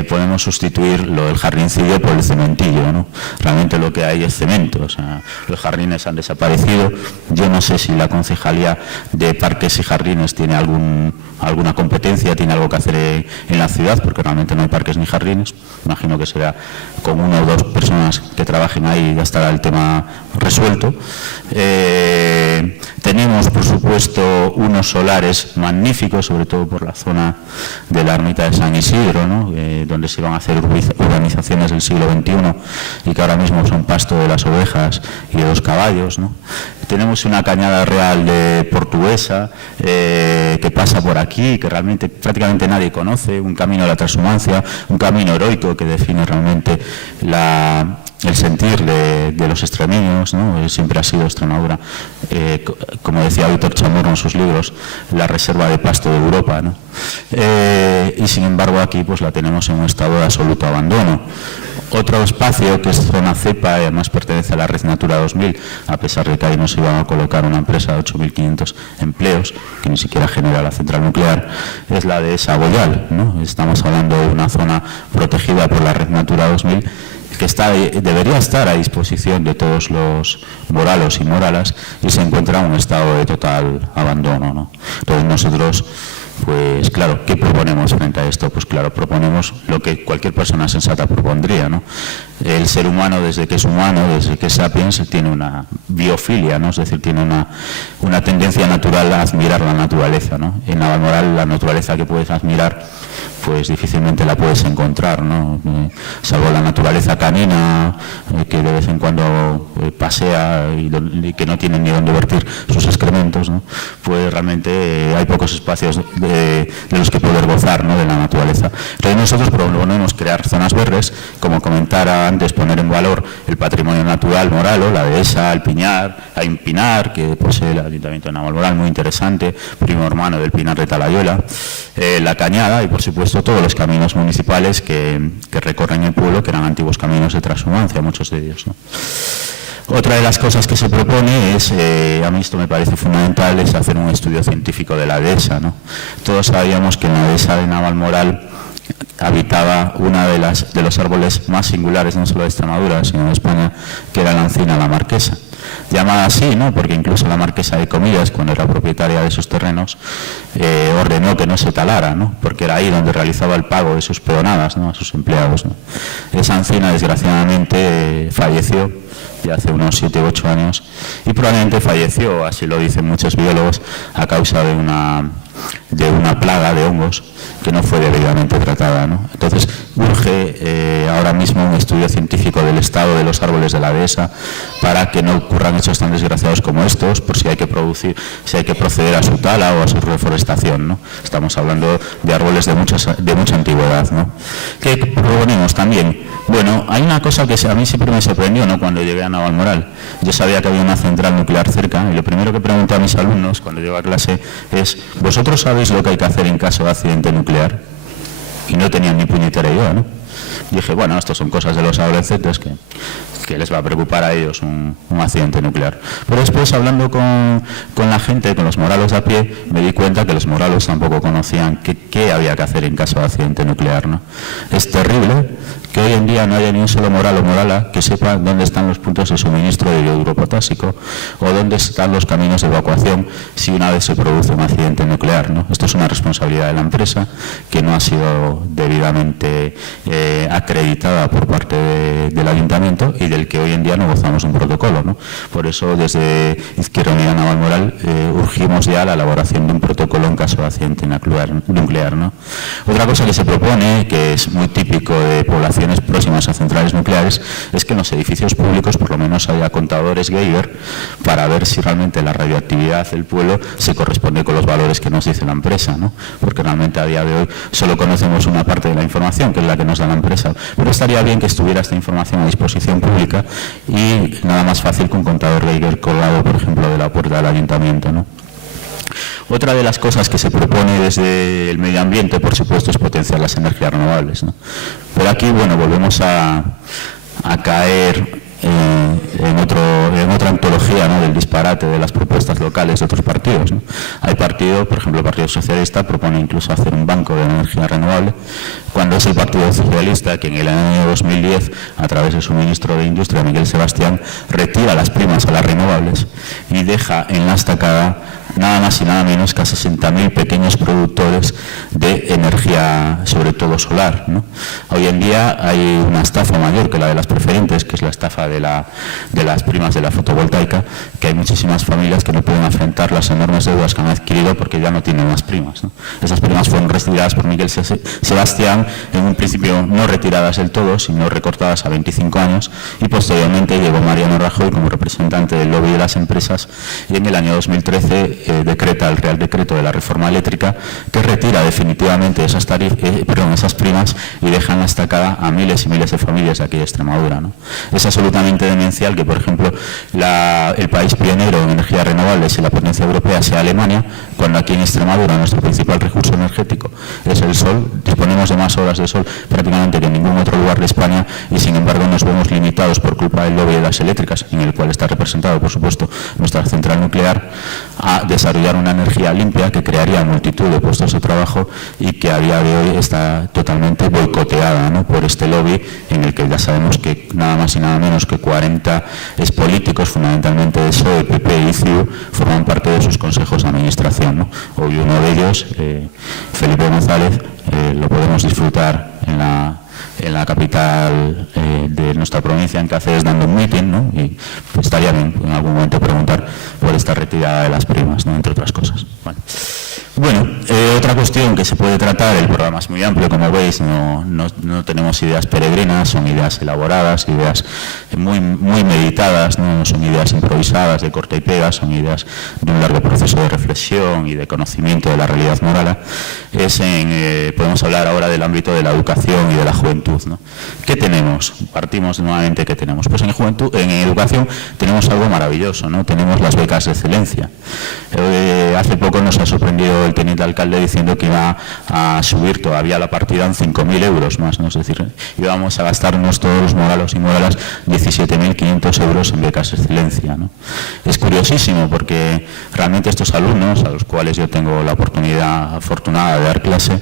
podemos sustituir lo del jardincillo por el cementillo, ¿no? Realmente lo que hay es cemento, o sea, los jardines han desaparecido. Yo no sé si la Concejalía de Parques y Jardines tiene alguna competencia, tiene algo que hacer en la ciudad, porque realmente no hay parques ni jardines. Imagino que será con 1 o 2 personas que trabajen ahí y ya estará el tema resuelto. Tenemos, por supuesto, unos solares magníficos, sobre todo por la zona de la ermita de San Isidro, ¿no? Donde se iban a hacer urbanizaciones del siglo XXI y que ahora mismo son pasto de las ovejas y de los caballos, ¿no? Tenemos una cañada real de portuguesa que pasa por aquí, que realmente prácticamente nadie conoce, un camino de la transhumancia, un camino heroico que define realmente el sentir de los extremeños, ¿no? Siempre ha sido Extremadura, como decía Víctor Chamorro en sus libros, la reserva de pasto de Europa, ¿no? Y sin embargo aquí pues la tenemos en un estado de absoluto abandono. Otro espacio que es zona cepa, además pertenece a la Red Natura 2000, a pesar de que ahí nos iban a colocar una empresa de 8.500 empleos, que ni siquiera genera la central nuclear, es la de Saboyal, ¿no? Estamos hablando de una zona protegida por la Red Natura 2000, que debería estar a disposición de todos los moralos y moralas, y se encuentra en un estado de total abandono, ¿no? Entonces nosotros, pues claro, ¿qué proponemos frente a esto? Pues claro, proponemos lo que cualquier persona sensata propondría, ¿no? El ser humano, desde que es humano, desde que es sapiens, tiene una biofilia, ¿no? Es decir, tiene una tendencia natural a admirar la naturaleza, ¿no? En Navalmoral, la naturaleza que puedes admirar pues difícilmente la puedes encontrar, ¿no? Salvo la naturaleza canina, que de vez en cuando pasea y que no tiene ni dónde vertir sus excrementos, ¿no? Pues realmente hay pocos espacios de los que poder gozar, ¿no?, de la naturaleza. Entonces nosotros proponemos crear zonas verdes, como comentara antes, poner en valor el patrimonio natural Moralo, la dehesa, el Pinar, que posee el Ayuntamiento de Navalmoral, muy interesante, primo hermano del Pinar de Talayuela, la Cañada y, por supuesto, todos los caminos municipales que recorren el pueblo, que eran antiguos caminos de transhumancia, muchos de ellos, ¿no? Otra de las cosas que se propone es, a mí esto me parece fundamental, es hacer un estudio científico de la dehesa, ¿no? Todos sabíamos que en la dehesa de Navalmoral habitaba una de los árboles más singulares, no solo de Extremadura, sino de España, que era la encina la marquesa. Llamada así, ¿no?, porque incluso la marquesa de Comillas, cuando era propietaria de esos terrenos, ordenó que no se talara, ¿no?, porque era ahí donde realizaba el pago de sus peonadas, ¿no?, a sus empleados, ¿no? Esa encina, desgraciadamente, falleció ya hace unos 7 u 8 años, y probablemente falleció, así lo dicen muchos biólogos, a causa de una plaga de hongos que no fue debidamente tratada, ¿no? Entonces urge ahora mismo un estudio científico del estado de los árboles de la dehesa para que no ocurran hechos tan desgraciados como estos, por si hay que proceder a su tala o a su reforestación, ¿no? Estamos hablando de árboles de mucha antigüedad, ¿no? ¿Qué proponemos también? Bueno, hay una cosa que a mí siempre me sorprendió, ¿no?, cuando llegué a Navalmoral. Yo sabía que había una central nuclear cerca y lo primero que pregunté a mis alumnos cuando llego a clase es: ¿vosotros sabéis lo que hay que hacer en caso de accidente nuclear? Y no tenían ni puñetera idea, ¿no? Dije, bueno, esto son cosas de los adolescentes que les va a preocupar a ellos un accidente nuclear. Pero después, hablando con la gente, con los moralos de a pie, me di cuenta que los moralos tampoco conocían qué había que hacer en caso de accidente nuclear, ¿no? Es terrible que hoy en día no haya ni un solo moral o morala que sepa dónde están los puntos de suministro de iodo potásico o dónde están los caminos de evacuación si una vez se produce un accidente nuclear, ¿no? Esto es una responsabilidad de la empresa que no ha sido debidamente acreditada por parte del ayuntamiento y del que hoy en día no gozamos un protocolo, ¿no? Por eso, desde Izquierda Unida Navalmoral urgimos ya la elaboración de un protocolo en caso de accidente nuclear, ¿no? Otra cosa que se propone, que es muy típico de poblaciones próximas a centrales nucleares, es que en los edificios públicos por lo menos haya contadores Geiger para ver si realmente la radioactividad del pueblo se corresponde con los valores que nos dice la empresa, ¿no? Porque realmente a día de hoy solo conocemos una parte de la información, que es la que nos da la empresa, pero estaría bien que estuviera esta información a disposición pública y nada más fácil que un contador Geiger colgado, por ejemplo, de la puerta del ayuntamiento, ¿no? Otra de las cosas que se propone desde el medio ambiente, por supuesto, es potenciar las energías renovables, ¿no? Pero aquí, bueno, volvemos a caer en otra antología, ¿no?, del disparate de las propuestas locales de otros partidos, ¿no? Hay partidos, por ejemplo, el Partido Socialista propone incluso hacer un banco de energía renovable, cuando es el Partido Socialista que en el año 2010, a través de su ministro de Industria, Miguel Sebastián, retira las primas a las renovables y deja en la estacada nada más y nada menos que a 60.000 pequeños productores de energía, sobre todo solar, ¿no? Hoy en día hay una estafa mayor que la de las preferentes, que es la estafa de las primas de la fotovoltaica, que hay muchísimas familias que no pueden afrontar las enormes deudas que han adquirido porque ya no tienen más primas, ¿no? Esas primas fueron retiradas por Miguel Sebastián, en un principio no retiradas del todo, sino recortadas a 25 años, y posteriormente llegó Mariano Rajoy como representante del lobby de las empresas y en el año 2013 decreta el Real Decreto de la Reforma Eléctrica que retira definitivamente esas primas y deja en la estacada a miles y miles de familias de aquí de Extremadura, ¿no? Es absolutamente demencial que, por ejemplo, el país pionero en energías renovables y la potencia europea sea Alemania, cuando aquí en Extremadura nuestro principal recurso energético es el sol, disponemos de más horas de sol prácticamente que en ningún otro lugar de España y sin embargo nos vemos limitados por culpa del lobby de las eléctricas, en el cual está representado, por supuesto, nuestra central nuclear, a desarrollar una energía limpia que crearía multitud de puestos de trabajo y que a día de hoy está totalmente boicoteada, ¿no?, por este lobby en el que ya sabemos que nada más y nada menos que 40 políticos, fundamentalmente de PSOE, PP y CiU, forman parte de sus consejos de administración, ¿no? Hoy uno de ellos, Felipe González, lo podemos disfrutar en la capital de nuestra provincia, en Cáceres, dando un meeting, ¿no? Y pues, estaría bien en algún momento preguntar por esta retirada de las primas, ¿no? Entre otras cosas. Bueno, otra cuestión que se puede tratar, el programa es muy amplio, como veis, no tenemos ideas peregrinas, son ideas elaboradas, ideas muy meditadas, no son ideas improvisadas de corta y pega, son ideas de un largo proceso de reflexión y de conocimiento de la realidad moral. Podemos hablar ahora del ámbito de la educación y de la juventud, ¿no? ¿Qué tenemos? Partimos nuevamente, ¿qué tenemos? Pues en educación tenemos algo maravilloso, ¿no? Tenemos las becas de excelencia. Hace poco nos ha sorprendido el teniente alcalde diciendo que iba a subir todavía la partida en 5.000 euros más, ¿no? Es decir, íbamos a gastarnos todos los moralos y moralas 17.500 euros en becas de excelencia, ¿no? Es curiosísimo porque realmente estos alumnos, a los cuales yo tengo la oportunidad afortunada de dar clase,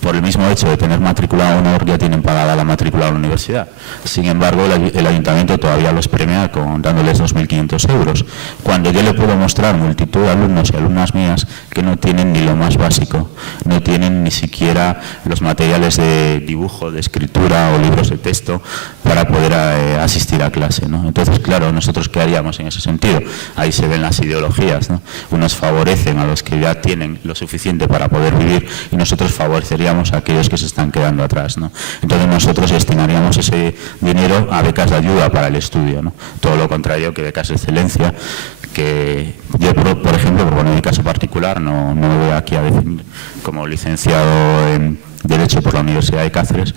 por el mismo hecho de tener matrícula a honor, ya tienen pagada la matrícula a la universidad. Sin embargo, el ayuntamiento todavía los premia dándoles 2.500 euros, cuando yo le puedo mostrar multitud de alumnos y alumnas mías que no tienen ni lo más básico, no tienen ni siquiera los materiales de dibujo, de escritura o libros de texto para poder asistir a clase, ¿no? Entonces, claro, nosotros ¿qué haríamos en ese sentido? Ahí se ven las ideologías, ¿no? Unos favorecen a los que ya tienen lo suficiente para poder vivir y nosotros favoreceríamos a aquellos que se están quedando atrás, ¿no? Entonces nosotros destinaríamos ese dinero a becas de ayuda para el estudio, ¿no? Todo lo contrario que becas de excelencia, que yo, por ejemplo, por poner mi caso particular, no me voy aquí a definir como licenciado en Derecho por la Universidad de Cáceres,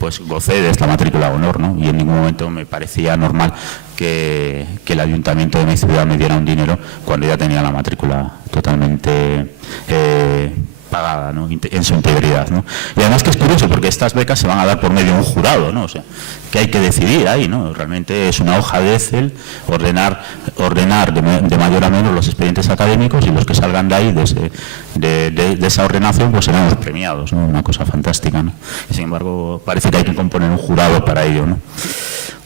pues gocé de esta matrícula a honor, ¿no? Y en ningún momento me parecía normal que el ayuntamiento de mi ciudad me diera un dinero cuando ya tenía la matrícula totalmente pagada, ¿no? En su integridad, ¿no? Y además que es curioso porque estas becas se van a dar por medio de un jurado, ¿no? O sea, que hay que decidir ahí, ¿no? Realmente es una hoja de Excel, ordenar de mayor a menor los expedientes académicos y los que salgan de ahí, de esa ordenación, pues serán los premiados, ¿no? Una cosa fantástica, ¿no? Y sin embargo, parece que hay que componer un jurado para ello, ¿no?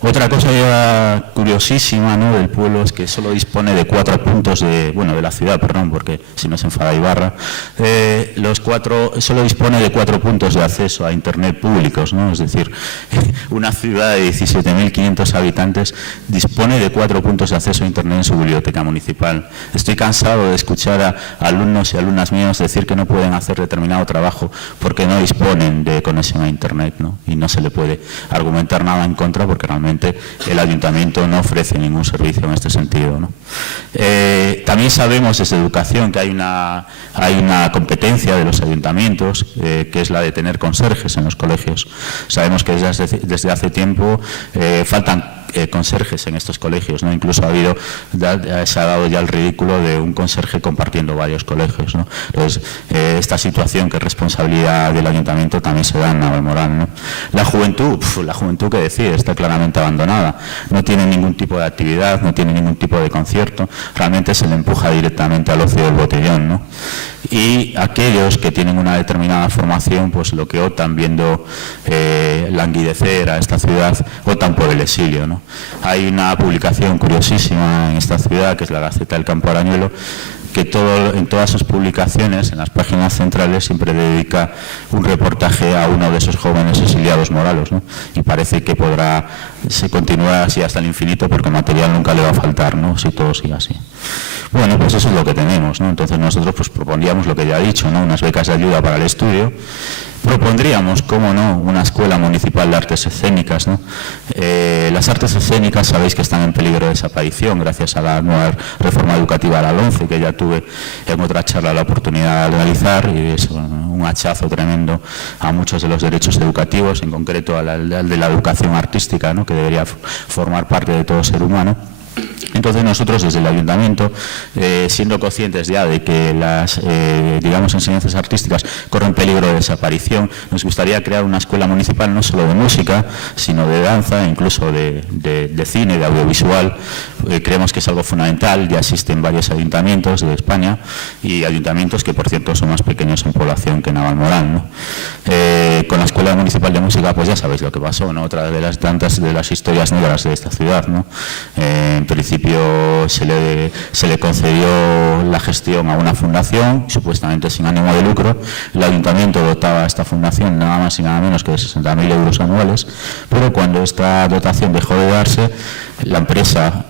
Otra cosa ya curiosísima, ¿no?, del pueblo es que solo dispone de 4 puntos de la ciudad, perdón, porque si no se enfada Ibarra, solo dispone de 4 puntos de acceso a Internet públicos, ¿no? Es decir, una ciudad de 17.500 habitantes dispone de 4 puntos de acceso a Internet en su biblioteca municipal. Estoy cansado de escuchar a alumnos y alumnas míos decir que no pueden hacer determinado trabajo porque no disponen de conexión a Internet, ¿no? Y no se le puede argumentar nada en contra porque realmente el ayuntamiento no ofrece ningún servicio en este sentido, ¿no? También sabemos desde educación que hay una competencia de los ayuntamientos que es la de tener conserjes en los colegios. Sabemos que desde hace tiempo faltan conserjes en estos colegios, ¿no? Incluso se ha dado ya el ridículo de un conserje compartiendo varios colegios, ¿no? Entonces, esta situación que es responsabilidad del ayuntamiento también se da en Navalmoral, ¿no? La juventud, ¿qué decir? Está claramente abandonada, no tiene ningún tipo de actividad, no tiene ningún tipo de concierto, realmente se le empuja directamente al ocio del botellón, ¿no? Y aquellos que tienen una determinada formación, pues lo que optan viendo languidecer a esta ciudad, optan por el exilio, ¿no? Hay una publicación curiosísima en esta ciudad, que es la Gaceta del Campo Arañuelo, que en todas sus publicaciones, en las páginas centrales, siempre dedica un reportaje a uno de esos jóvenes exiliados moralos, ¿no? Y parece que se continuar así hasta el infinito porque material nunca le va a faltar, ¿no?, si todo sigue así. Bueno, pues eso es lo que tenemos, ¿no? Entonces nosotros pues propondríamos lo que ya he dicho, ¿no?, unas becas de ayuda para el estudio. Propondríamos, cómo no, una escuela municipal de artes escénicas, ¿no? Las artes escénicas sabéis que están en peligro de desaparición gracias a la nueva reforma educativa de la LOMCE, que ya tuve en otra charla la oportunidad de analizar, y es un hachazo tremendo a muchos de los derechos educativos, en concreto al de la educación artística, ¿no?, que debería formar parte de todo ser humano. Entonces nosotros desde el ayuntamiento, siendo conscientes ya de que las enseñanzas artísticas corren peligro de desaparición, nos gustaría crear una escuela municipal no solo de música, sino de danza, incluso de cine, de audiovisual. Creemos que es algo fundamental, ya existen varios ayuntamientos de España y ayuntamientos que por cierto son más pequeños en población que Navalmoral, ¿no? Con la escuela municipal de música pues ya sabéis lo que pasó, ¿no? Otra de las tantas de las historias negras de esta ciudad, ¿no? en principio se le concedió la gestión a una fundación, supuestamente sin ánimo de lucro. El ayuntamiento dotaba a esta fundación nada más y nada menos que de 60.000 euros anuales, pero cuando esta dotación dejó de darse, la empresa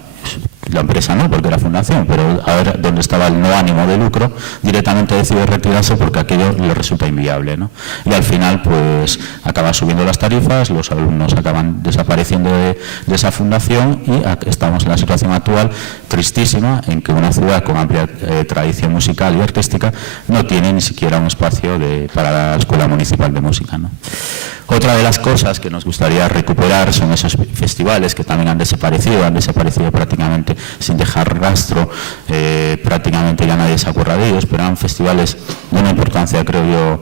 no, porque era fundación, pero ahora donde estaba el no ánimo de lucro, directamente decide retirarse porque aquello le resulta inviable, ¿no? Y al final pues acaba subiendo las tarifas, los alumnos acaban desapareciendo de esa fundación y estamos en la situación actual tristísima en que una ciudad con amplia tradición musical y artística no tiene ni siquiera un espacio para la Escuela Municipal de Música, ¿no? Otra de las cosas que nos gustaría recuperar son esos festivales que también han desaparecido prácticamente sin dejar rastro, prácticamente ya nadie se acuerda de ellos, pero eran festivales de una importancia, creo yo,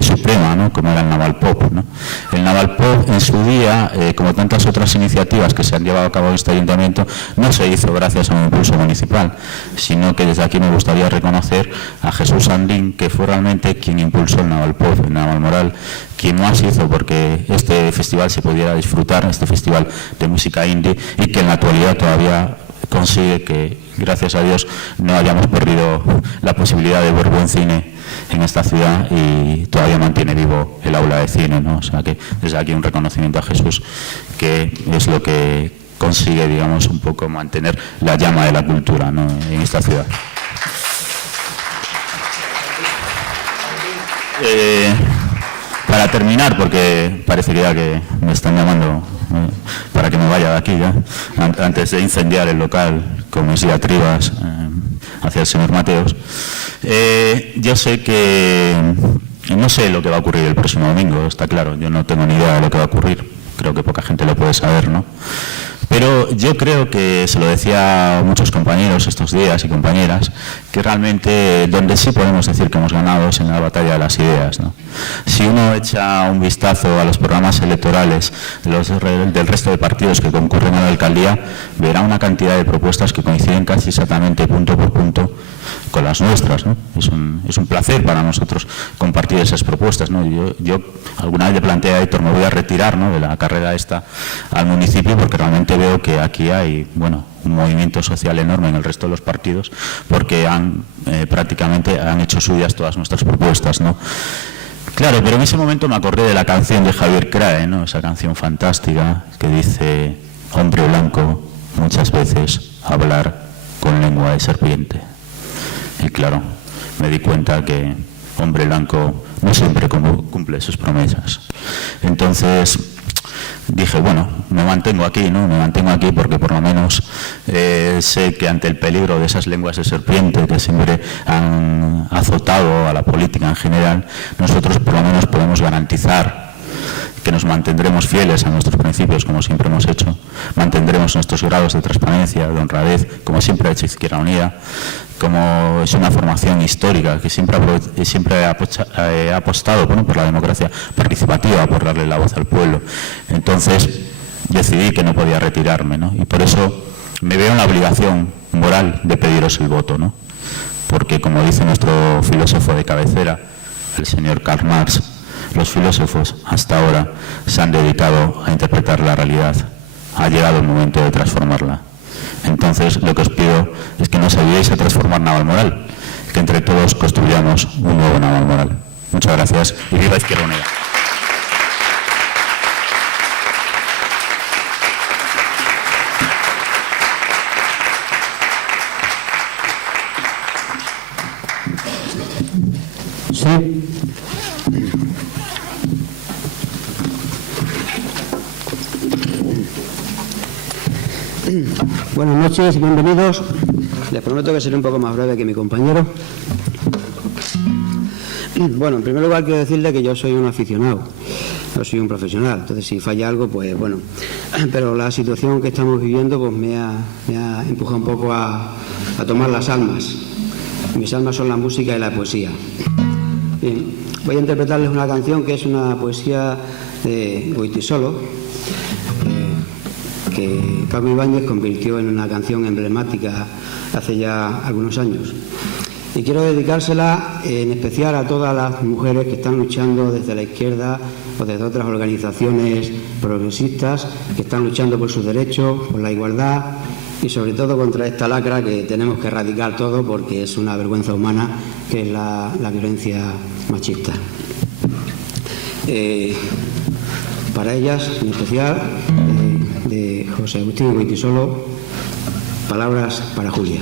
suprema, ¿no? Como era el Naval Pop, ¿no? El Naval Pop en su día, como tantas otras iniciativas que se han llevado a cabo en este ayuntamiento, no se hizo gracias a un impulso municipal, sino que desde aquí me gustaría reconocer a Jesús Sandín, que fue realmente quien impulsó el Naval Pop, el Naval Moral, quien más hizo porque este festival se pudiera disfrutar, este festival de música indie, y que en la actualidad todavía consigue que, gracias a Dios, no hayamos perdido la posibilidad de ver buen cine en esta ciudad y todavía mantiene vivo el aula de cine, ¿no? O sea que desde aquí un reconocimiento a Jesús, que es lo que consigue, digamos, un poco mantener la llama de la cultura, ¿no?, en esta ciudad. Para terminar, porque parecería que me están llamando para que me vaya de aquí ya, antes de incendiar el local con mis diatribas hacia el señor Mateos, yo sé que no sé lo que va a ocurrir el próximo domingo, está claro, yo no tengo ni idea de lo que va a ocurrir, creo que poca gente lo puede saber, ¿no? Pero yo creo que, se lo decía a muchos compañeros estos días y compañeras, que realmente donde sí podemos decir que hemos ganado es en la batalla de las ideas, ¿no? Si uno echa un vistazo a los programas electorales del resto de partidos que concurren a la alcaldía, verá una cantidad de propuestas que coinciden casi exactamente punto por punto con las nuestras, ¿no? Es un placer para nosotros compartir esas propuestas, ¿no? Yo alguna vez le planteé a Héctor, me voy a retirar, ¿no?, de la carrera esta al municipio, porque realmente veo que aquí hay, bueno, un movimiento social enorme en el resto de los partidos, porque prácticamente han hecho suyas todas nuestras propuestas, ¿no? Claro, pero en ese momento me acordé de la canción de Javier Crae, ¿no?, esa canción fantástica que dice: hombre blanco, muchas veces hablar con lengua de serpiente. Y claro, me di cuenta que hombre blanco no siempre cumple sus promesas. Entonces dije, bueno, me mantengo aquí, ¿no? Me mantengo aquí porque por lo menos sé que ante el peligro de esas lenguas de serpiente que siempre han azotado a la política en general, nosotros por lo menos podemos garantizar que nos mantendremos fieles a nuestros principios, como siempre hemos hecho, mantendremos nuestros grados de transparencia, de honradez, como siempre ha hecho Izquierda Unida, como es una formación histórica que siempre ha apostado, bueno, por la democracia participativa, por darle la voz al pueblo. Entonces decidí que no podía retirarme, ¿no? Y por eso me veo en la obligación moral de pediros el voto, ¿no? Porque, como dice nuestro filósofo de cabecera, el señor Karl Marx, los filósofos hasta ahora se han dedicado a interpretar la realidad. Ha llegado el momento de transformarla. Entonces, lo que os pido es que nos ayudéis a transformar Naval Moral, que entre todos construyamos un nuevo Naval Moral. Muchas gracias y viva Izquierda Unida. Sí. Buenas noches, bienvenidos. Les prometo que seré un poco más breve que mi compañero. Bueno, en primer lugar quiero decirle que yo soy un aficionado, no soy un profesional, entonces si falla algo, pues bueno. Pero la situación que estamos viviendo pues me ha empujado un poco a tomar las almas. Mis almas son la música y la poesía. Bien, voy a interpretarles una canción que es una poesía de Goytisolo, que Paco Ibáñez convirtió en una canción emblemática hace ya algunos años. Y quiero dedicársela en especial a todas las mujeres que están luchando desde la izquierda o desde otras organizaciones progresistas que están luchando por sus derechos, por la igualdad y sobre todo contra esta lacra que tenemos que erradicar todo porque es una vergüenza humana, que es la violencia machista. Para ellas, en especial, de José Agustín Goitisolo, palabras para Julia.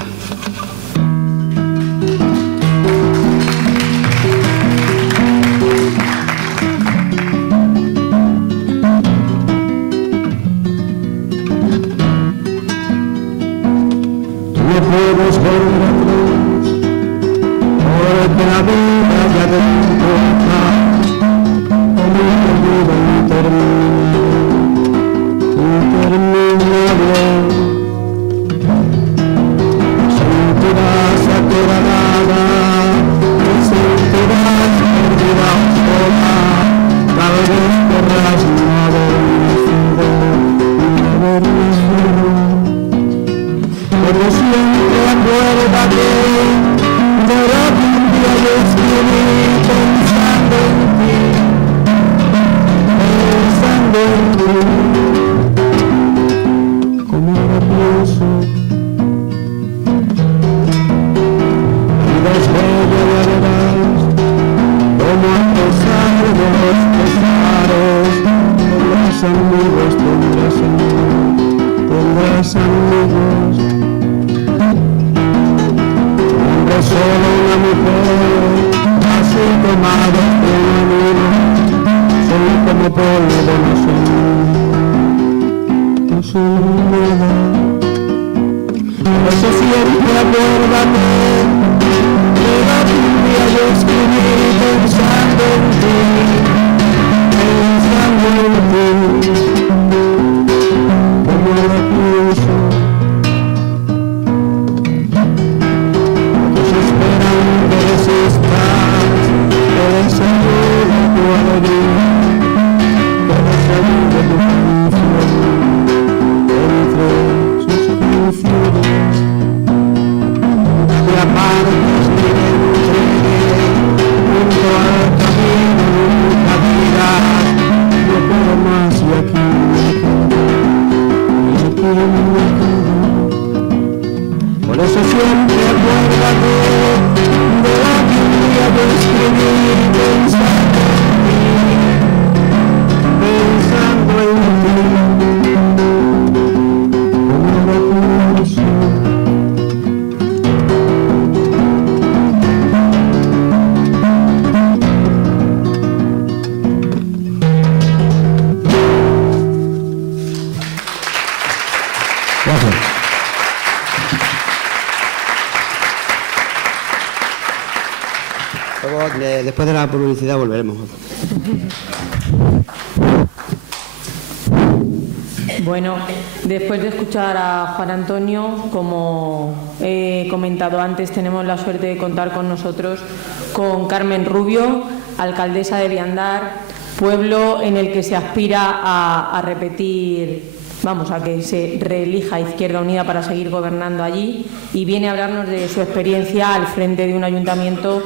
Después de la publicidad volveremos. Bueno, después de escuchar a Juan Antonio, como he comentado antes, tenemos la suerte de contar con nosotros con Carmen Rubio, alcaldesa de Viandar, pueblo en el que se aspira a repetir, a que se reelija Izquierda Unida para seguir gobernando allí, y viene a hablarnos de su experiencia al frente de un ayuntamiento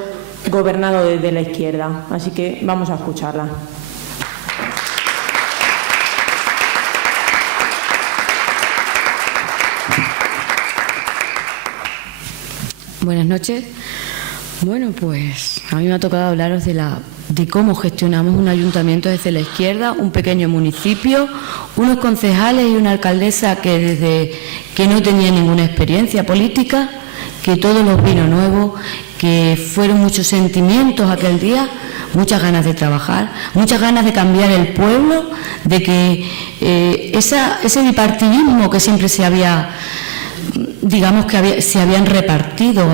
gobernado desde la izquierda. Así que vamos a escucharla. Buenas noches. Bueno, pues a mí me ha tocado hablaros de cómo gestionamos un ayuntamiento desde la izquierda, un pequeño municipio, unos concejales y una alcaldesa que no tenía ninguna experiencia política, que todo nos vino nuevo, que fueron muchos sentimientos aquel día, muchas ganas de trabajar, muchas ganas de cambiar el pueblo, de que ese bipartidismo que siempre se había, se habían repartido.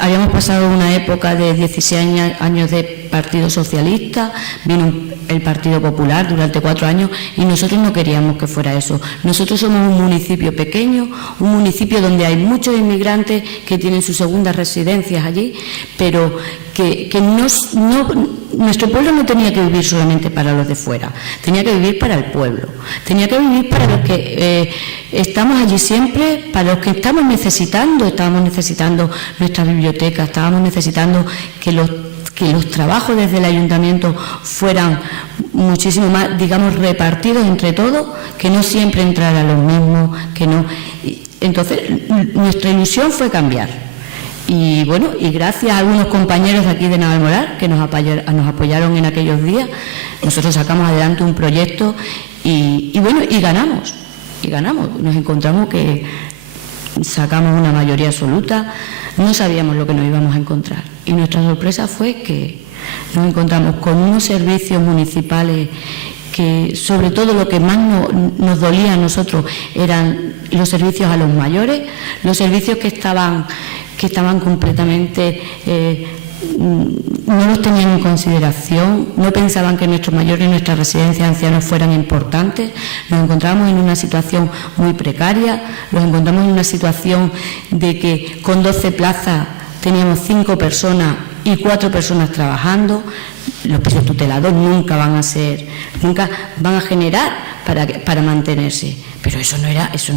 Habíamos pasado una época de 16 años de Partido Socialista, vino el Partido Popular durante 4 años y nosotros no queríamos que fuera eso. Nosotros somos un municipio pequeño, un municipio donde hay muchos inmigrantes que tienen sus segundas residencias allí, pero que nuestro pueblo no tenía que vivir solamente para los de fuera, tenía que vivir para el pueblo, tenía que vivir para los que estamos allí siempre, para los que estábamos necesitando nuestra biblioteca, estábamos necesitando que que los trabajos desde el ayuntamiento fueran muchísimo más, digamos, repartidos entre todos, que no siempre entrara los mismos, que no. Entonces, nuestra ilusión fue cambiar. Y bueno, y gracias a algunos compañeros de aquí de Navalmoral que nos apoyaron en aquellos días, nosotros sacamos adelante un proyecto y bueno, y ganamos. Nos encontramos que sacamos una mayoría absoluta, no sabíamos lo que nos íbamos a encontrar. Y nuestra sorpresa fue que nos encontramos con unos servicios municipales que, sobre todo, lo que más nos dolía a nosotros eran los servicios a los mayores, los servicios que estaban completamente, no los tenían en consideración, no pensaban que nuestros mayores y nuestras residencias de ancianos fueran importantes. Nos encontrábamos en una situación muy precaria, nos encontramos en una situación de que con 12 plazas teníamos 5 personas y 4 personas trabajando. Los pisos tutelados nunca van a generar para mantenerse, pero eso no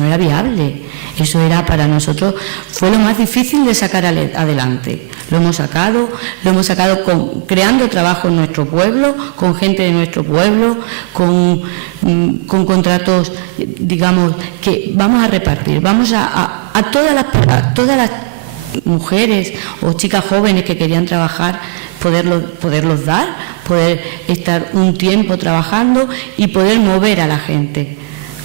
era viable. Eso era, para nosotros fue lo más difícil de sacar adelante. Lo hemos sacado creando trabajo en nuestro pueblo, con gente de nuestro pueblo, con contratos, digamos, que vamos a repartir, vamos a todas las mujeres o chicas jóvenes que querían trabajar, poderlos dar, poder estar un tiempo trabajando y poder mover a la gente,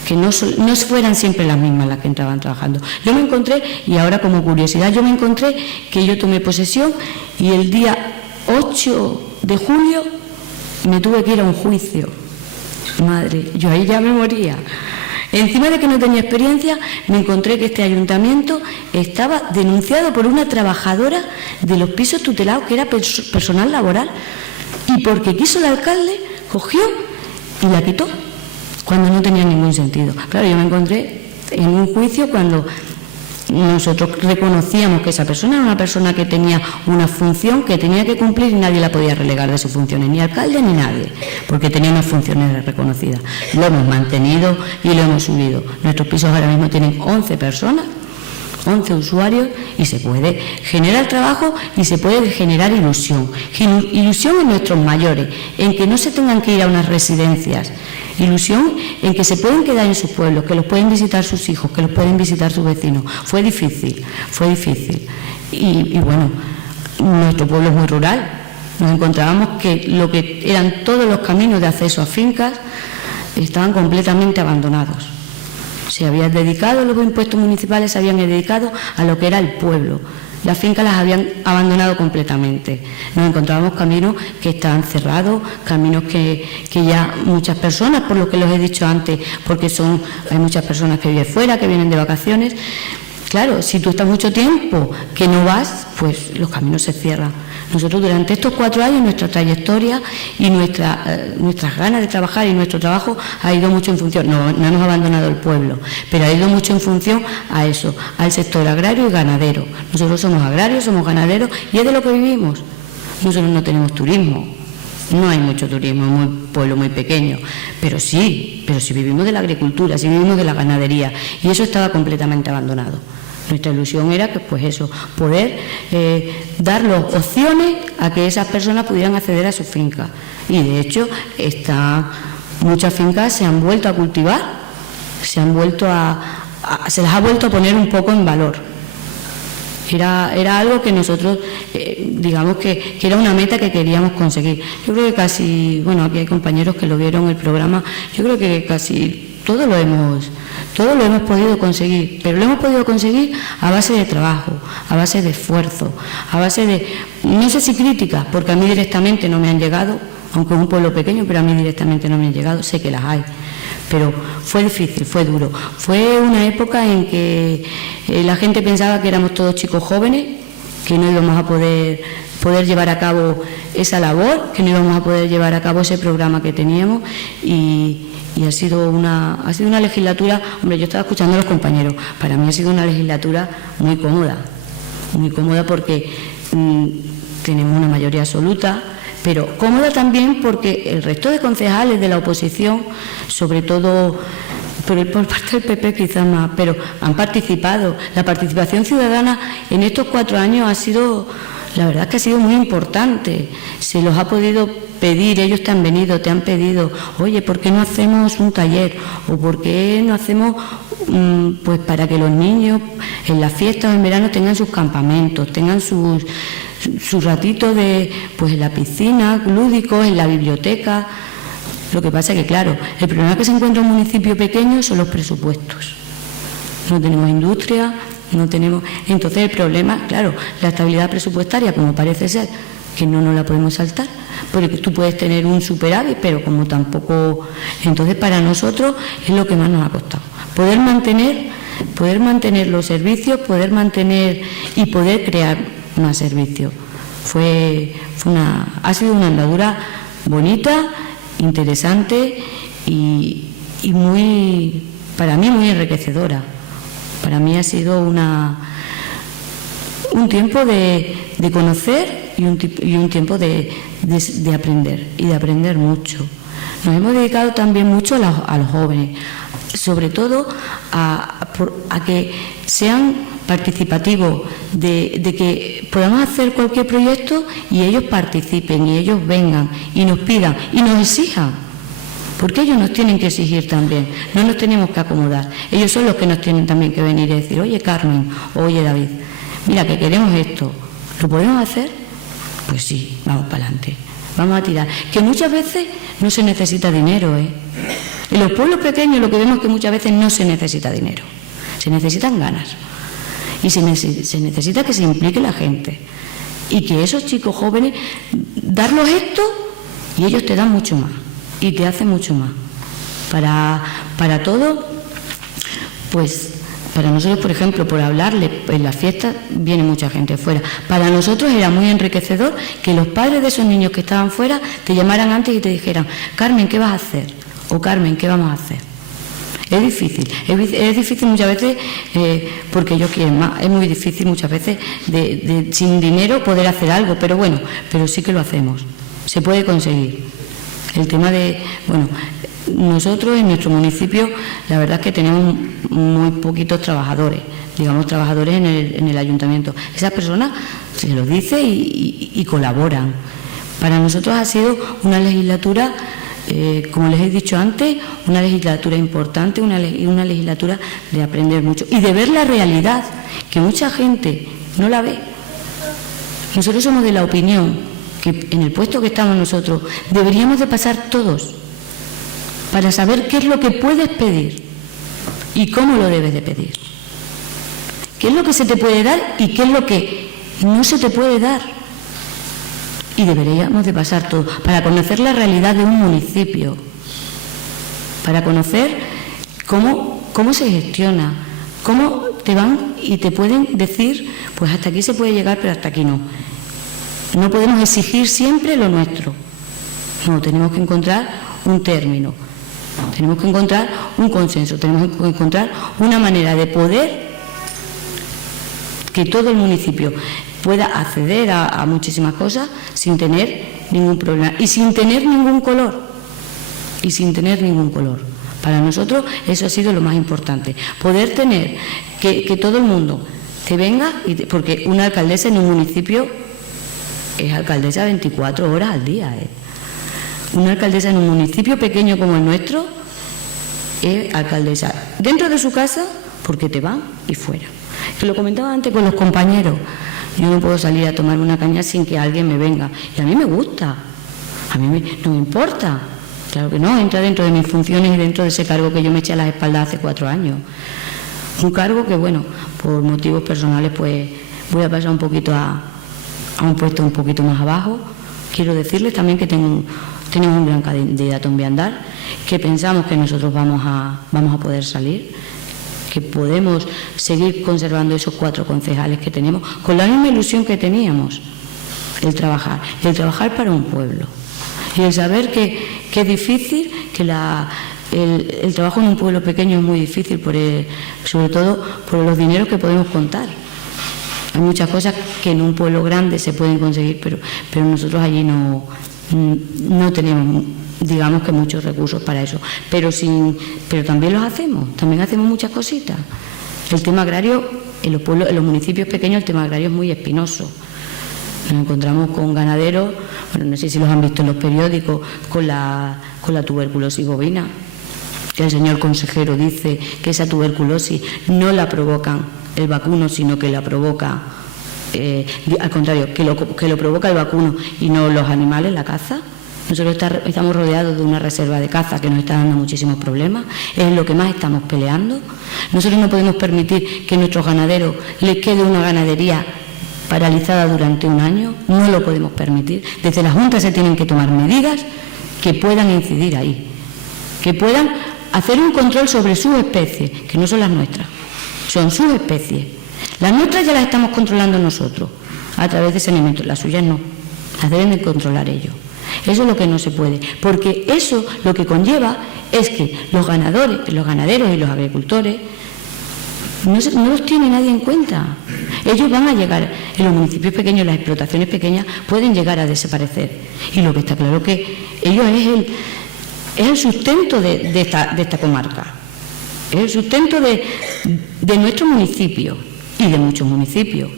que no fueran siempre las mismas las que entraban trabajando. Yo me encontré, y ahora como curiosidad, que yo tomé posesión y el día 8 de julio me tuve que ir a un juicio. Madre, yo ahí ya me moría. Encima de que no tenía experiencia, me encontré que este ayuntamiento estaba denunciado por una trabajadora de los pisos tutelados, que era personal laboral, y porque quiso el alcalde, cogió y la quitó, cuando no tenía ningún sentido. Claro, yo me encontré en un juicio cuando nosotros reconocíamos que esa persona era una persona que tenía una función que tenía que cumplir y nadie la podía relegar de sus funciones, ni alcalde ni nadie, porque tenía unas funciones reconocidas. Lo hemos mantenido y lo hemos subido. Nuestros pisos ahora mismo tienen 11 personas, 11 usuarios, y se puede generar trabajo y se puede generar ilusión. Ilusión en nuestros mayores, en que no se tengan que ir a unas residencias. Ilusión en que se pueden quedar en sus pueblos, que los pueden visitar sus hijos, que los pueden visitar sus vecinos. Fue difícil. Y bueno, nuestro pueblo es muy rural. Nos encontrábamos que lo que eran todos los caminos de acceso a fincas estaban completamente abandonados. Se habían dedicado, los impuestos municipales se habían dedicado a lo que era el pueblo. Las fincas las habían abandonado completamente. Nos encontrábamos caminos que estaban cerrados, caminos que ya muchas personas, por lo que los he dicho antes, porque hay muchas personas que viven fuera, que vienen de vacaciones. Claro, si tú estás mucho tiempo que no vas, pues los caminos se cierran. Nosotros durante estos 4 años, nuestra trayectoria y nuestras ganas de trabajar y nuestro trabajo ha ido mucho en función, no hemos abandonado el pueblo, pero ha ido mucho en función a eso, al sector agrario y ganadero. Nosotros somos agrarios, somos ganaderos y es de lo que vivimos. Nosotros no tenemos turismo, no hay mucho turismo, es un pueblo muy pequeño, pero sí vivimos de la agricultura, sí vivimos de la ganadería, y eso estaba completamente abandonado. Nuestra ilusión era que, pues eso, poder darles opciones a que esas personas pudieran acceder a su finca. Y de hecho, muchas fincas se han vuelto a cultivar, se las ha vuelto a poner un poco en valor. Era algo que nosotros, digamos que era una meta que queríamos conseguir. Yo creo que casi, bueno, aquí hay compañeros que lo vieron el programa, yo creo que casi todo lo hemos podido conseguir, pero lo hemos podido conseguir a base de trabajo, a base de esfuerzo, a base de, no sé si críticas, porque a mí directamente no me han llegado, aunque es un pueblo pequeño, pero a mí directamente no me han llegado, sé que las hay. Pero fue difícil, fue duro. Fue una época en que la gente pensaba que éramos todos chicos jóvenes, que no íbamos a poder llevar a cabo esa labor, que no íbamos a poder llevar a cabo ese programa que teníamos, y ha sido una legislatura, hombre, yo estaba escuchando a los compañeros, para mí ha sido una legislatura muy cómoda porque tenemos una mayoría absoluta, pero cómoda también porque el resto de concejales de la oposición, sobre todo por parte del PP quizás más, pero han participado. La participación ciudadana en estos 4 años ha sido la verdad es que ha sido muy importante. Se los ha podido pedir, ellos te han venido, te han pedido, oye, ¿por qué no hacemos un taller? ¿O por qué no hacemos, pues para que los niños en las fiestas o en verano tengan sus campamentos, tengan sus ratitos pues en la piscina, lúdicos, en la biblioteca? Lo que pasa es que, claro, el problema que se encuentra en un municipio pequeño son los presupuestos. No tenemos industria, no tenemos... Entonces el problema, claro, la estabilidad presupuestaria, como parece ser, que no nos la podemos saltar, porque tú puedes tener un superávit, pero como tampoco... Entonces para nosotros es lo que más nos ha costado. Poder mantener los servicios, poder mantener y poder crear más servicios. Ha sido una andadura bonita, interesante y muy, para mí, muy enriquecedora. Para mí ha sido un tiempo de conocer y un tiempo de aprender, y de aprender mucho. Nos hemos dedicado también mucho a los jóvenes, sobre todo a que sean participativos, de que podamos hacer cualquier proyecto y ellos participen y ellos vengan y nos pidan y nos exijan, porque ellos nos tienen que exigir también, no nos tenemos que acomodar. Ellos son los que nos tienen también que venir y decir, oye Carmen, oye David, mira que queremos esto, ¿lo podemos hacer? Pues sí, vamos para adelante, vamos a tirar. Que muchas veces no se necesita dinero, En los pueblos pequeños lo que vemos es que muchas veces no se necesita dinero, se necesitan ganas. Y se necesita que se implique la gente. Y que esos chicos jóvenes, darlos esto, y ellos te dan mucho más. Y te hacen mucho más. Para todo, pues, para nosotros, por ejemplo, por hablarle en las fiestas, viene mucha gente fuera. Para nosotros era muy enriquecedor que los padres de esos niños que estaban fuera te llamaran antes y te dijeran, Carmen, ¿qué vas a hacer? O Carmen, ¿qué vamos a hacer? Es difícil muchas veces porque ellos quieren más, es muy difícil muchas veces sin dinero poder hacer algo, pero bueno, pero sí que lo hacemos, se puede conseguir. El tema nosotros en nuestro municipio la verdad es que tenemos muy poquitos trabajadores, digamos trabajadores en el ayuntamiento. Esas personas se los dice y colaboran. Para nosotros ha sido una legislatura, como les he dicho antes, una legislatura importante, una legislatura de aprender mucho y de ver la realidad, que mucha gente no la ve. Nosotros somos de la opinión que en el puesto que estamos nosotros deberíamos de pasar todos para saber qué es lo que puedes pedir y cómo lo debes de pedir. ¿Qué es lo que se te puede dar y qué es lo que no se te puede dar? Y deberíamos de pasar todo, para conocer la realidad de un municipio, para conocer cómo se gestiona, cómo te van y te pueden decir, pues hasta aquí se puede llegar, pero hasta aquí no. No podemos exigir siempre lo nuestro. No, tenemos que encontrar un término, tenemos que encontrar un consenso, tenemos que encontrar una manera de poder que todo el municipio pueda acceder a muchísimas cosas sin tener ningún problema y sin tener ningún color. Para nosotros eso ha sido lo más importante. Poder tener que todo el mundo te venga, porque una alcaldesa en un municipio es alcaldesa 24 horas al día. Una alcaldesa en un municipio pequeño como el nuestro es alcaldesa dentro de su casa porque te van y fuera. Que lo comentaba antes con los compañeros. Yo no puedo salir a tomar una caña sin que alguien me venga. Y a mí me gusta. No me importa. Claro que no, entra dentro de mis funciones y dentro de ese cargo que yo me eché a las espaldas hace 4 años. Un cargo que, por motivos personales, pues voy a pasar un poquito a un puesto un poquito más abajo. Quiero decirles también que tenemos un gran candidato en Viandar, que pensamos que nosotros vamos a poder salir, que podemos seguir conservando esos 4 concejales que tenemos, con la misma ilusión que teníamos, el trabajar para un pueblo. Y el saber que es difícil, que el trabajo en un pueblo pequeño es muy difícil, sobre todo por los dineros que podemos contar. Hay muchas cosas que en un pueblo grande se pueden conseguir, pero nosotros allí no tenemos, digamos que muchos recursos para eso. Pero también también hacemos muchas cositas. El tema agrario, en los municipios pequeños, el tema agrario es muy espinoso. Nos encontramos con ganaderos, bueno, no sé si los han visto en los periódicos, con la tuberculosis bovina, que el señor consejero dice que esa tuberculosis no la provocan el vacuno, sino que la provoca, al contrario, que lo provoca el vacuno y no los animales, la caza. Nosotros estamos rodeados de una reserva de caza que nos está dando muchísimos problemas, es lo que más estamos peleando. Nosotros no podemos permitir que a nuestros ganaderos les quede una ganadería paralizada durante un año, no lo podemos permitir. Desde la Junta se tienen que tomar medidas que puedan incidir ahí, que puedan hacer un control sobre sus especies, que no son las nuestras, son sus especies. Las nuestras ya las estamos controlando nosotros a través de saneamiento, las suyas no, las deben de controlar ellos. Eso es lo que no se puede, porque eso lo que conlleva es que los ganaderos y los agricultores no los tiene nadie en cuenta. Ellos van a llegar, en los municipios pequeños, las explotaciones pequeñas pueden llegar a desaparecer. Y lo que está claro que ellos es el sustento de esta comarca, es el sustento de nuestro municipio y de muchos municipios.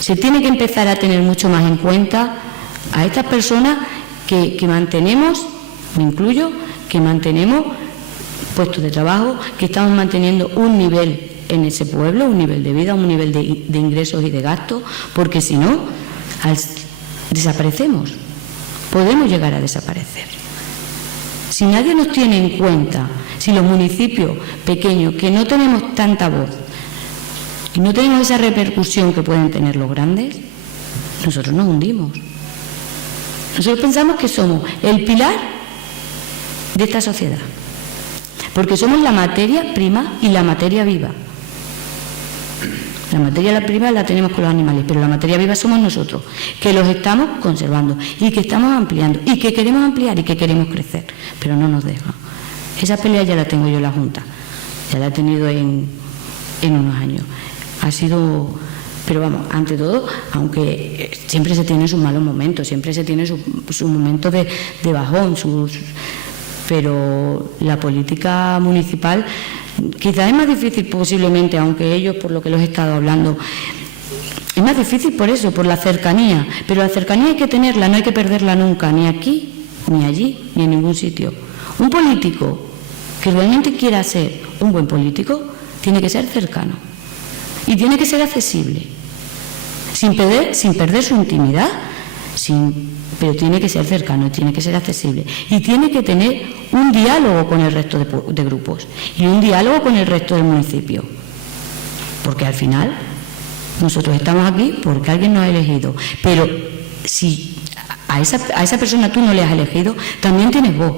Se tiene que empezar a tener mucho más en cuenta a estas personas que mantenemos, me incluyo, que mantenemos puestos de trabajo, que estamos manteniendo un nivel en ese pueblo, un nivel de vida, un nivel de ingresos y de gastos, porque si no, desaparecemos, podemos llegar a desaparecer. Si nadie nos tiene en cuenta, si los municipios pequeños, que no tenemos tanta voz y no tenemos esa repercusión que pueden tener los grandes, nosotros nos hundimos. Nosotros pensamos que somos el pilar de esta sociedad, porque somos la materia prima y la materia viva. La materia prima la tenemos con los animales, pero la materia viva somos nosotros, que los estamos conservando y que estamos ampliando y que queremos ampliar y que queremos crecer, pero no nos dejan. Esa pelea ya la tengo yo en la Junta, ya la he tenido en unos años. Ha sido... Pero vamos, ante todo, aunque siempre se tienen sus malos momentos, siempre se tienen sus momentos de bajón, pero la política municipal quizás es más difícil posiblemente, aunque ellos, por lo que los he estado hablando, es más difícil por eso, por la cercanía, pero la cercanía hay que tenerla, no hay que perderla nunca, ni aquí, ni allí, ni en ningún sitio. Un político que realmente quiera ser un buen político tiene que ser cercano y tiene que ser accesible. Sin perder su intimidad, pero tiene que ser cercano, tiene que ser accesible y tiene que tener un diálogo con el resto de grupos y un diálogo con el resto del municipio, porque al final nosotros estamos aquí porque alguien nos ha elegido, pero si a esa persona tú no le has elegido, también tienes voz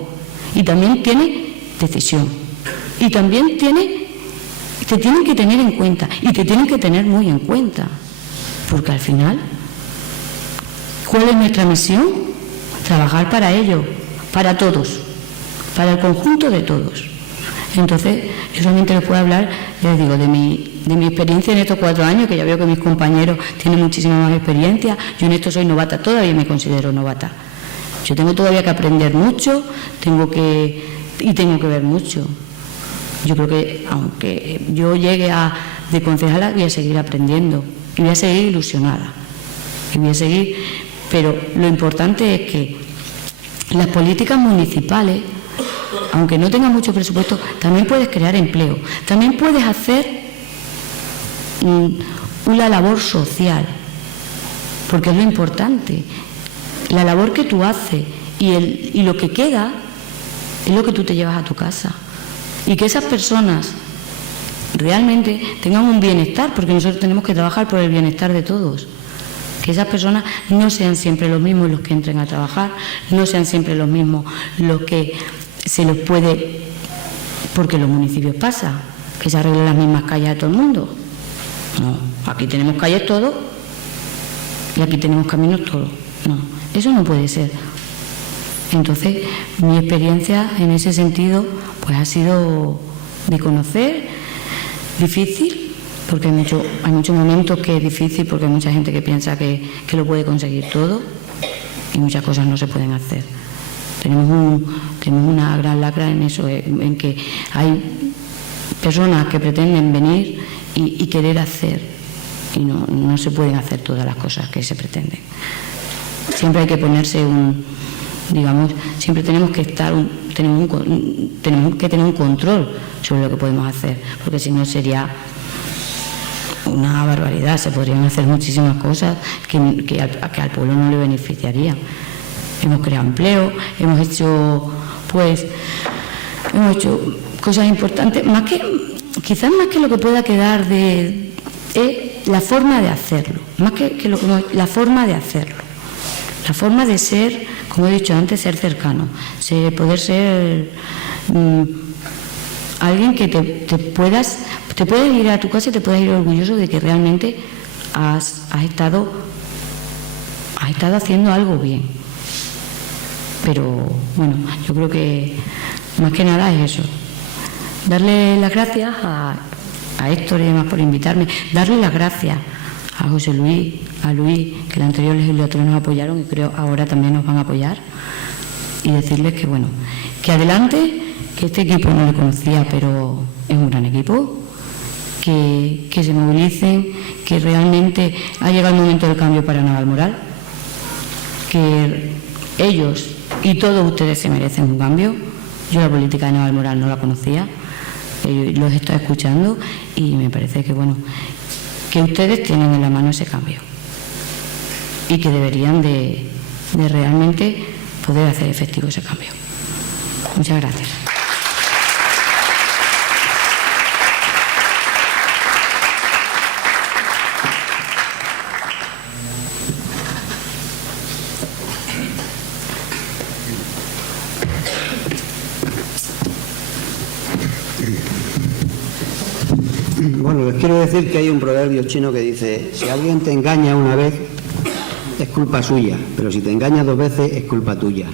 y también tiene decisión y también te tienen que tener en cuenta y te tienen que tener muy en cuenta. Porque al final, ¿cuál es nuestra misión? Trabajar para ellos, para todos, para el conjunto de todos. Entonces, yo solamente les puedo hablar, ya les digo, de mi experiencia en estos 4 años, que ya veo que mis compañeros tienen muchísima más experiencia. Yo en esto soy novata, todavía me considero novata. Yo tengo todavía que aprender mucho, tengo que ver mucho. Yo creo que, aunque yo llegue de concejala, voy a seguir aprendiendo. Y voy a seguir ilusionada, pero lo importante es que las políticas municipales, aunque no tengan mucho presupuesto, también puedes crear empleo, también puedes hacer una labor social, porque es lo importante, la labor que tú haces y lo que queda es lo que tú te llevas a tu casa, y que esas personas realmente tengan un bienestar, porque nosotros tenemos que trabajar por el bienestar de todos. Que esas personas no sean siempre los mismos los que entren a trabajar, no sean siempre los mismos los que se los puede, porque en los municipios pasa, que se arreglan las mismas calles a todo el mundo. No, aquí tenemos calles todos y aquí tenemos caminos todos. No, eso no puede ser. Entonces, mi experiencia en ese sentido pues ha sido de conocer. Difícil, porque hay muchos momentos que es difícil, porque hay mucha gente que piensa que lo puede conseguir todo y muchas cosas no se pueden hacer. Tenemos una gran lacra en eso, en que hay personas que pretenden venir y querer hacer y no se pueden hacer todas las cosas que se pretenden. Siempre hay que ponerse siempre tenemos que tenemos que tener un control sobre lo que podemos hacer, porque si no sería una barbaridad. Se podrían hacer muchísimas cosas que al pueblo no le beneficiaría. Hemos creado empleo, hemos hecho cosas importantes, quizás más que lo que pueda quedar la forma de hacerlo, más que la forma de hacerlo, la forma de ser, como he dicho antes, ser cercano, poder ser alguien que te puedas ir a tu casa y te puedas ir orgulloso de que realmente has estado haciendo algo bien. Pero bueno, yo creo que más que nada es eso. Darle las gracias a Héctor y demás por invitarme, darle las gracias a José Luis, a Luis, que la anterior legislatura nos apoyaron y creo ahora también nos van a apoyar, y decirles que bueno, que adelante, que este equipo no le conocía, pero es un gran equipo, que se movilicen, que realmente ha llegado el momento del cambio para Navalmoral, que ellos y todos ustedes se merecen un cambio. Yo la política de Navalmoral no la conocía, los estoy escuchando y me parece que bueno, que ustedes tienen en la mano ese cambio y que deberían de realmente poder hacer efectivo ese cambio. Muchas gracias. Bueno, les quiero decir que hay un proverbio chino que dice: si alguien te engaña una vez, es culpa suya, pero si te engaña 2 veces, es culpa tuya.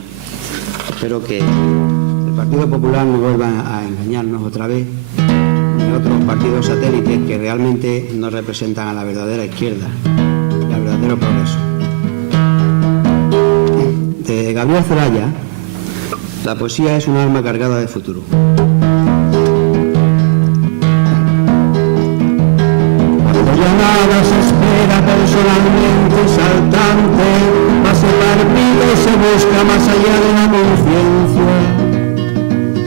Espero que el Partido Popular no vuelva a engañarnos otra vez, ni otros partidos satélites que realmente no representan a la verdadera izquierda y al verdadero progreso. De Gabriel Celaya, la poesía es un arma cargada de futuro. Ya nada se espera personalmente saltante, más se palpita y se busca más allá de la conciencia.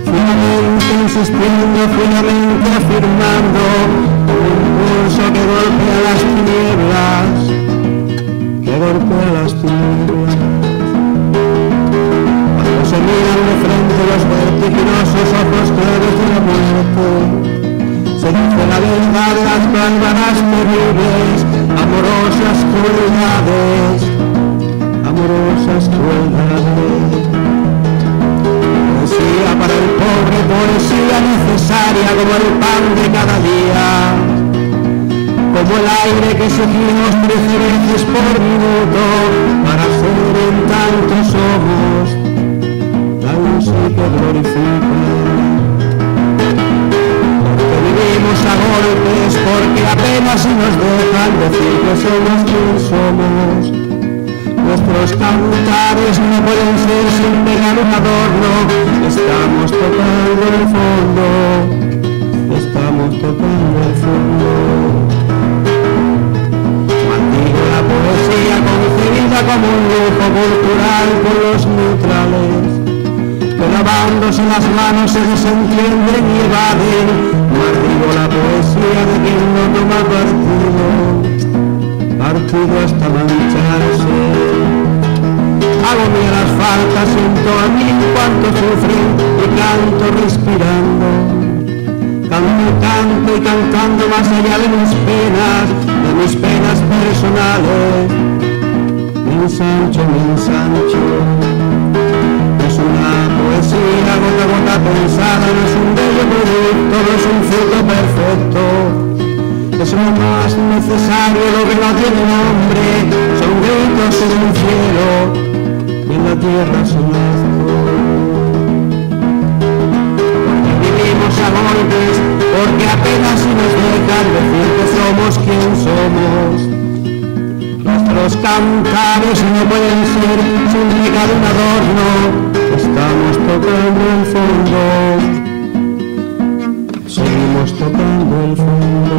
Finalmente insistiendo, finalmente afirmando un impulso que golpea las tinieblas, Cuando se miran de frente los vertiginosos ojos claros de la muerte, se dice la verdad de las bárbaras terribles, amorosas crueldades. Poesía para el pobre, poesía necesaria como el pan de cada día, como el aire que seguimos 13 veces por minuto, para ser en tanto somos, tan sí que glorifica. Vivimos a golpes porque apenas si nos dejan decir que somos quien somos. Nuestros cantares no pueden ser sin pegar un adorno. Estamos tocando el fondo. Maldigo la poesía concebida como un lujo cultural por los neutrales, que lavándose las manos se desentienden y evaden. Maldigo la poesía de quien no toma partido hasta mancharse. Hago mías las faltas, siento a mí cuanto sufren y canto respirando. Canto y cantando más allá de mis penas personales. Me ensancho. Es una poesía gota a gota pensada, no es un bello producto, no es un fruto perfecto. Es lo más necesario, lo que no tiene nombre, son gritos en el cielo y en la tierra sin asco. Porque vivimos a golpes, porque apenas si nos dejan decir que somos quien somos. Nuestros cantares no pueden ser sin llegar un adorno. Estamos tocando el fondo, seguimos tocando el fondo.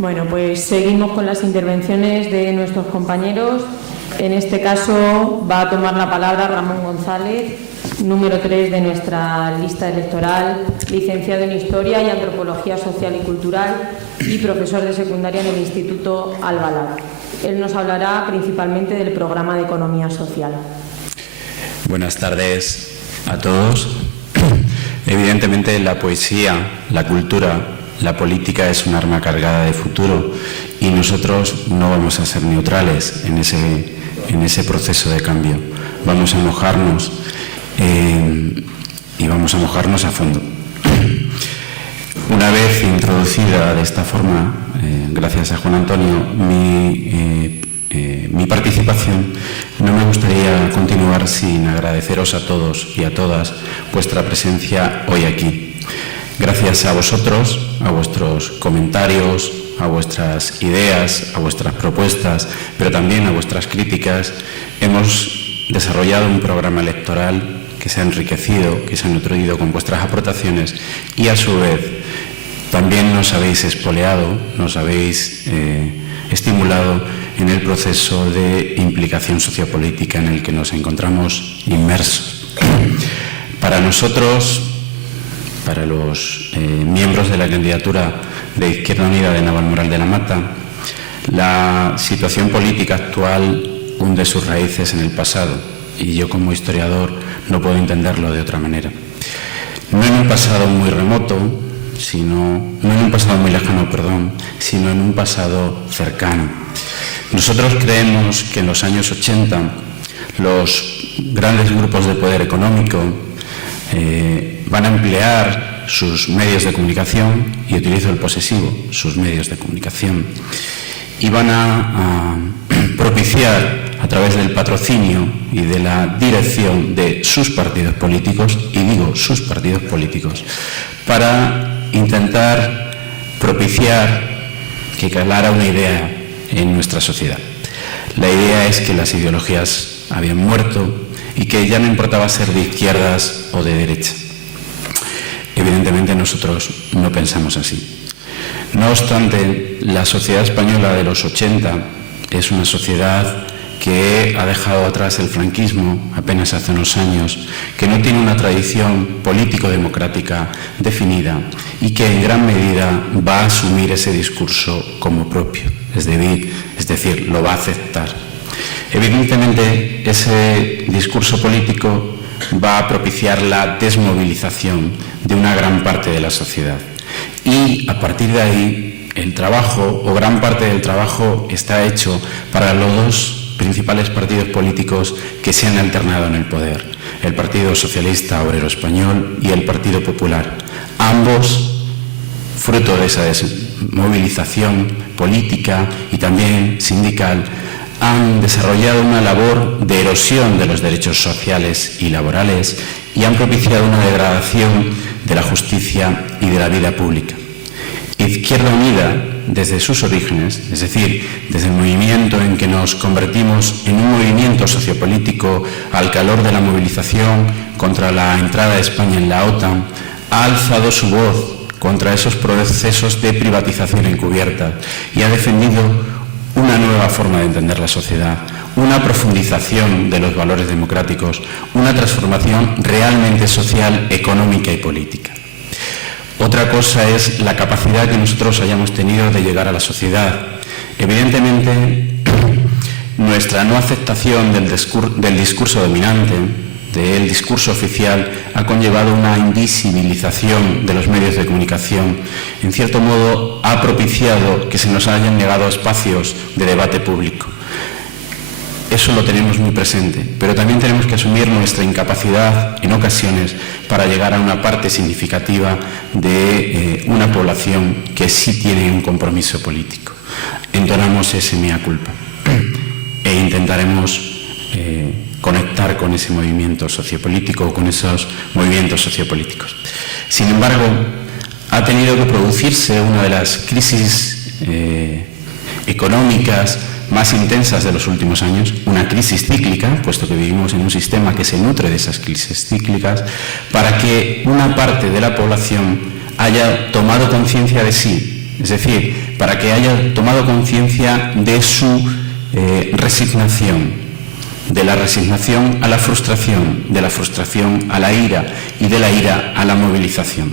Bueno, pues seguimos con las intervenciones de nuestros compañeros. En este caso va a tomar la palabra Ramón González, número 3 de nuestra lista electoral, licenciado en Historia y Antropología Social y Cultural y profesor de secundaria en el Instituto Albalá. Él nos hablará principalmente del programa de Economía Social. Buenas tardes a todos. Evidentemente la poesía, la cultura, la política es un arma cargada de futuro y nosotros no vamos a ser neutrales en ese proceso de cambio. Vamos a mojarnos y vamos a mojarnos a fondo. Una vez introducida de esta forma, gracias a Juan Antonio, mi participación, no me gustaría continuar sin agradeceros a todos y a todas vuestra presencia hoy aquí. Gracias a vosotros, a vuestros comentarios, a vuestras ideas, a vuestras propuestas, pero también a vuestras críticas, hemos desarrollado un programa electoral que se ha enriquecido, que se ha nutrido con vuestras aportaciones y a su vez también nos habéis espoleado, nos habéis estimulado en el proceso de implicación sociopolítica en el que nos encontramos inmersos. Para nosotros, para los miembros de la candidatura de Izquierda Unida de Navalmoral de la Mata, la situación política actual hunde sus raíces en el pasado y yo como historiador no puedo entenderlo de otra manera. No en un pasado muy remoto, no en un pasado muy lejano, sino en un pasado cercano. Nosotros creemos que en los años 80 los grandes grupos de poder económico van a emplear sus medios de comunicación, y utilizo el posesivo, sus medios de comunicación, y van a propiciar a través del patrocinio y de la dirección de sus partidos políticos, y digo sus partidos políticos, para intentar propiciar que calara una idea en nuestra sociedad. La idea es que las ideologías habían muerto y que ya no importaba ser de izquierdas o de derecha. Evidentemente nosotros no pensamos así. No obstante, la sociedad española de los 80 es una sociedad que ha dejado atrás el franquismo apenas hace unos años, que no tiene una tradición político-democrática definida y que en gran medida va a asumir ese discurso como propio, es decir, lo va a aceptar. Evidentemente, ese discurso político va a propiciar la desmovilización de una gran parte de la sociedad. Y a partir de ahí, el trabajo, o gran parte del trabajo, está hecho para los dos principales partidos políticos que se han alternado en el poder, el Partido Socialista Obrero Español y el Partido Popular. Ambos, fruto de esa desmovilización política y también sindical, han desarrollado una labor de erosión de los derechos sociales y laborales y han propiciado una degradación de la justicia y de la vida pública. Izquierda Unida, desde sus orígenes, es decir, desde el movimiento en que nos convertimos en un movimiento sociopolítico al calor de la movilización contra la entrada de España en la OTAN, ha alzado su voz contra esos procesos de privatización encubierta y ha defendido una nueva forma de entender la sociedad, una profundización de los valores democráticos, una transformación realmente social, económica y política. Otra cosa es la capacidad que nosotros hayamos tenido de llegar a la sociedad. Evidentemente, nuestra no aceptación del discurso dominante, del discurso oficial, ha conllevado una invisibilización de los medios de comunicación. En cierto modo, ha propiciado que se nos hayan negado espacios de debate público. Eso lo tenemos muy presente, pero también tenemos que asumir nuestra incapacidad en ocasiones para llegar a una parte significativa de una población que sí tiene un compromiso político. Entonamos ese mea culpa e intentaremos conectar con ese movimiento sociopolítico o con esos movimientos sociopolíticos. Sin embargo, ha tenido que producirse una de las crisis económicas más intensas de los últimos años, una crisis cíclica, puesto que vivimos en un sistema que se nutre de esas crisis cíclicas, para que una parte de la población haya tomado conciencia de sí es decir, para que haya tomado conciencia de su resignación, de la resignación a la frustración, de la frustración a la ira y de la ira a la movilización.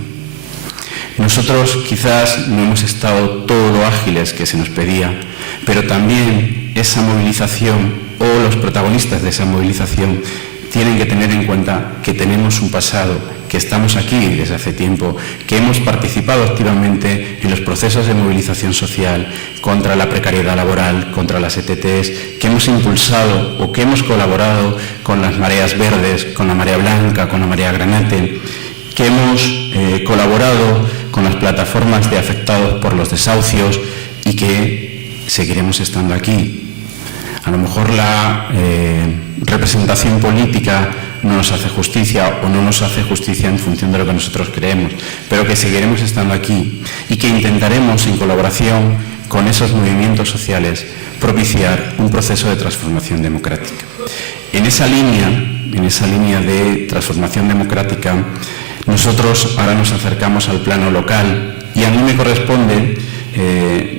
Nosotros quizás no hemos estado todo lo ágiles que se nos pedía, pero también esa movilización o los protagonistas de esa movilización tienen que tener en cuenta que tenemos un pasado, que estamos aquí desde hace tiempo, que hemos participado activamente en los procesos de movilización social contra la precariedad laboral, contra las ETTs, que hemos impulsado o que hemos colaborado con las mareas verdes, con la marea blanca, con la marea granate, que hemos colaborado con las plataformas de afectados por los desahucios y que seguiremos estando aquí. A lo mejor la representación política no nos hace justicia o no nos hace justicia en función de lo que nosotros creemos, pero que seguiremos estando aquí y que intentaremos, en colaboración con esos movimientos sociales, propiciar un proceso de transformación democrática. En esa línea de transformación democrática, nosotros ahora nos acercamos al plano local y a mí me corresponde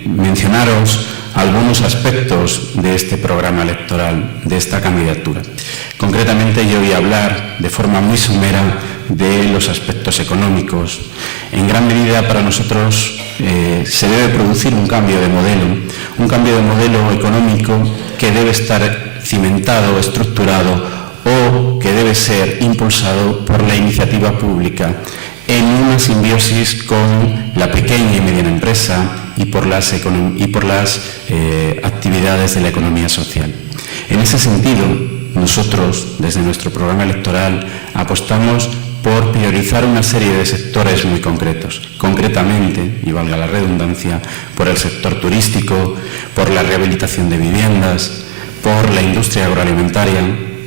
mencionaros algunos aspectos de este programa electoral, de esta candidatura. Concretamente yo voy a hablar de forma muy somera de los aspectos económicos. En gran medida para nosotros se debe producir un cambio de modelo económico que debe estar cimentado, estructurado o que debe ser impulsado por la iniciativa pública en una simbiosis con la pequeña y mediana empresa y por las actividades de la economía social. En ese sentido, nosotros, desde nuestro programa electoral, apostamos por priorizar una serie de sectores muy concretos. Concretamente, y valga la redundancia, por el sector turístico, por la rehabilitación de viviendas, por la industria agroalimentaria.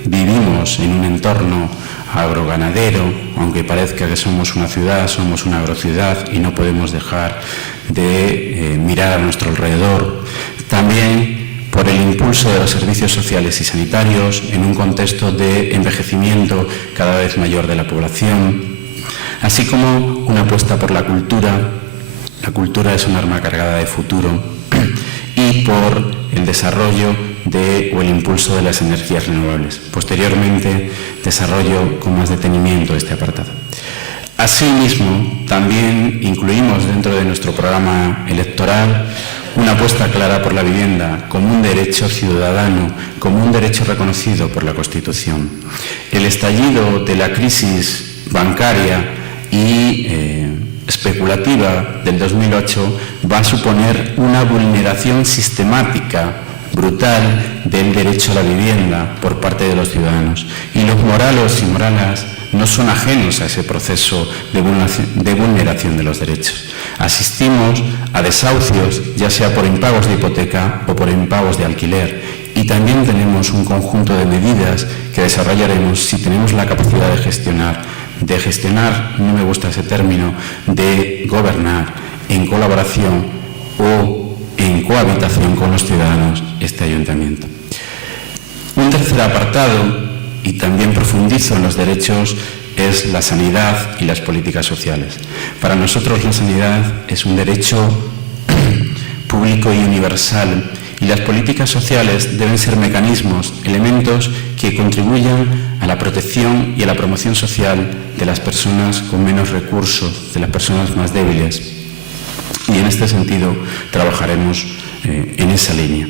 Vivimos en un entorno agroganadero, aunque parezca que somos una ciudad, somos una agrociudad y no podemos dejar de mirar a nuestro alrededor. También por el impulso de los servicios sociales y sanitarios en un contexto de envejecimiento cada vez mayor de la población, así como una apuesta por la cultura. La cultura es un arma cargada de futuro y por el desarrollo o el impulso de las energías renovables. Posteriormente, desarrollo con más detenimiento este apartado. Asimismo, también incluimos dentro de nuestro programa electoral una apuesta clara por la vivienda como un derecho ciudadano, como un derecho reconocido por la Constitución. El estallido de la crisis bancaria y especulativa del 2008 va a suponer una vulneración sistemática, brutal, del derecho a la vivienda por parte de los ciudadanos. Y los moralos y moralas no son ajenos a ese proceso de vulneración de los derechos. Asistimos a desahucios, ya sea por impagos de hipoteca o por impagos de alquiler. Y también tenemos un conjunto de medidas que desarrollaremos si tenemos la capacidad de gestionar, no me gusta ese término, de gobernar en colaboración o en cohabitación con los ciudadanos este ayuntamiento. Un tercer apartado, y también profundizo en los derechos, es la sanidad y las políticas sociales. Para nosotros la sanidad es un derecho público y universal, y las políticas sociales deben ser mecanismos, elementos que contribuyan a la protección y a la promoción social de las personas con menos recursos, de las personas más débiles. Y en este sentido trabajaremos en esa línea.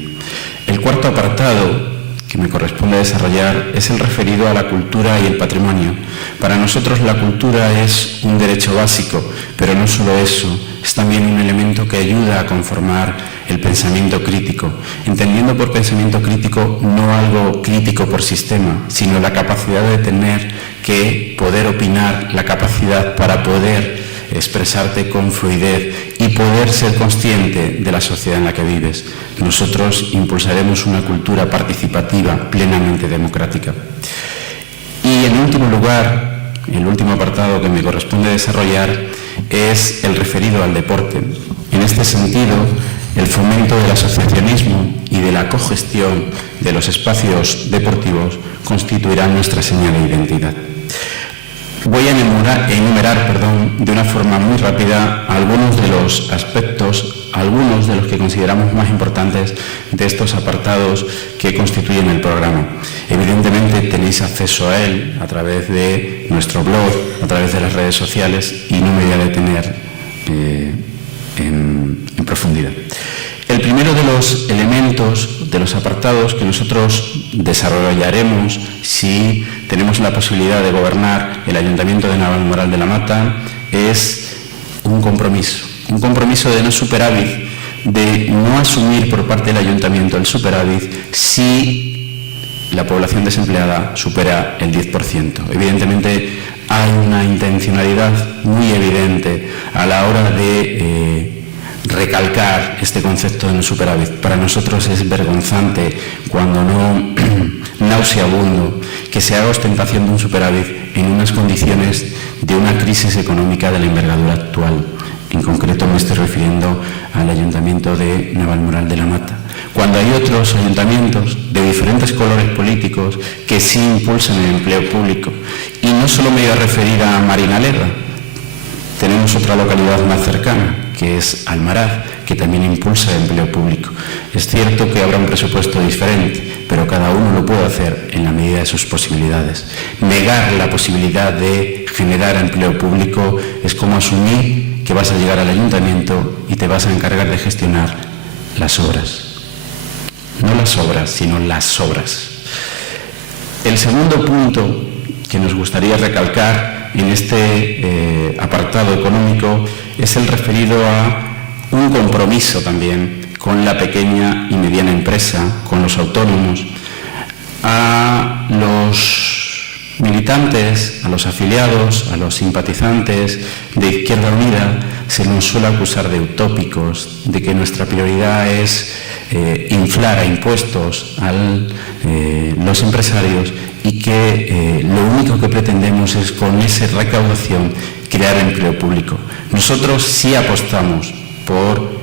El cuarto apartado que me corresponde desarrollar es el referido a la cultura y el patrimonio. Para nosotros la cultura es un derecho básico, pero no solo eso, es también un elemento que ayuda a conformar el pensamiento crítico, entendiendo por pensamiento crítico no algo crítico por sistema, sino la capacidad de tener que poder opinar, la capacidad para poder expresarte con fluidez y poder ser consciente de la sociedad en la que vives. Nosotros impulsaremos una cultura participativa plenamente democrática. Y en último lugar, el último apartado que me corresponde desarrollar es el referido al deporte. En este sentido, el fomento del asociacionismo y de la cogestión de los espacios deportivos constituirá nuestra señal de identidad. Voy a enumerar de una forma muy rápida algunos de los aspectos, algunos de los que consideramos más importantes de estos apartados que constituyen el programa. Evidentemente tenéis acceso a él a través de nuestro blog, a través de las redes sociales, y no me voy a detener en profundidad. El primero de los elementos, de los apartados que nosotros desarrollaremos si tenemos la posibilidad de gobernar el Ayuntamiento de Navalmoral de la Mata, es un compromiso de no superávit, de no asumir por parte del Ayuntamiento el superávit si la población desempleada supera el 10%. Evidentemente hay una intencionalidad muy evidente a la hora de recalcar este concepto de no superávit. Para nosotros es vergonzante, cuando no nauseabundo, que se haga ostentación de un superávit en unas condiciones de una crisis económica de la envergadura actual. En concreto me estoy refiriendo al Ayuntamiento de Navalmoral de la Mata. Cuando hay otros ayuntamientos de diferentes colores políticos que sí impulsan el empleo público. Y no solo me voy a referir a Marinalerra, tenemos otra localidad más cercana, que es Almaraz, que también impulsa el empleo público. Es cierto que habrá un presupuesto diferente, pero cada uno lo puede hacer en la medida de sus posibilidades. Negar la posibilidad de generar empleo público es como asumir que vas a llegar al ayuntamiento y te vas a encargar de gestionar las obras. No las obras, sino las obras. El segundo punto que nos gustaría recalcar en este apartado económico es el referido a un compromiso también con la pequeña y mediana empresa, con los autónomos, a los militantes, a los afiliados, a los simpatizantes de Izquierda Unida. Se nos suele acusar de utópicos, de que nuestra prioridad es inflar a impuestos a los empresarios y que lo único que pretendemos es, con esa recaudación, crear empleo público. Nosotros sí apostamos por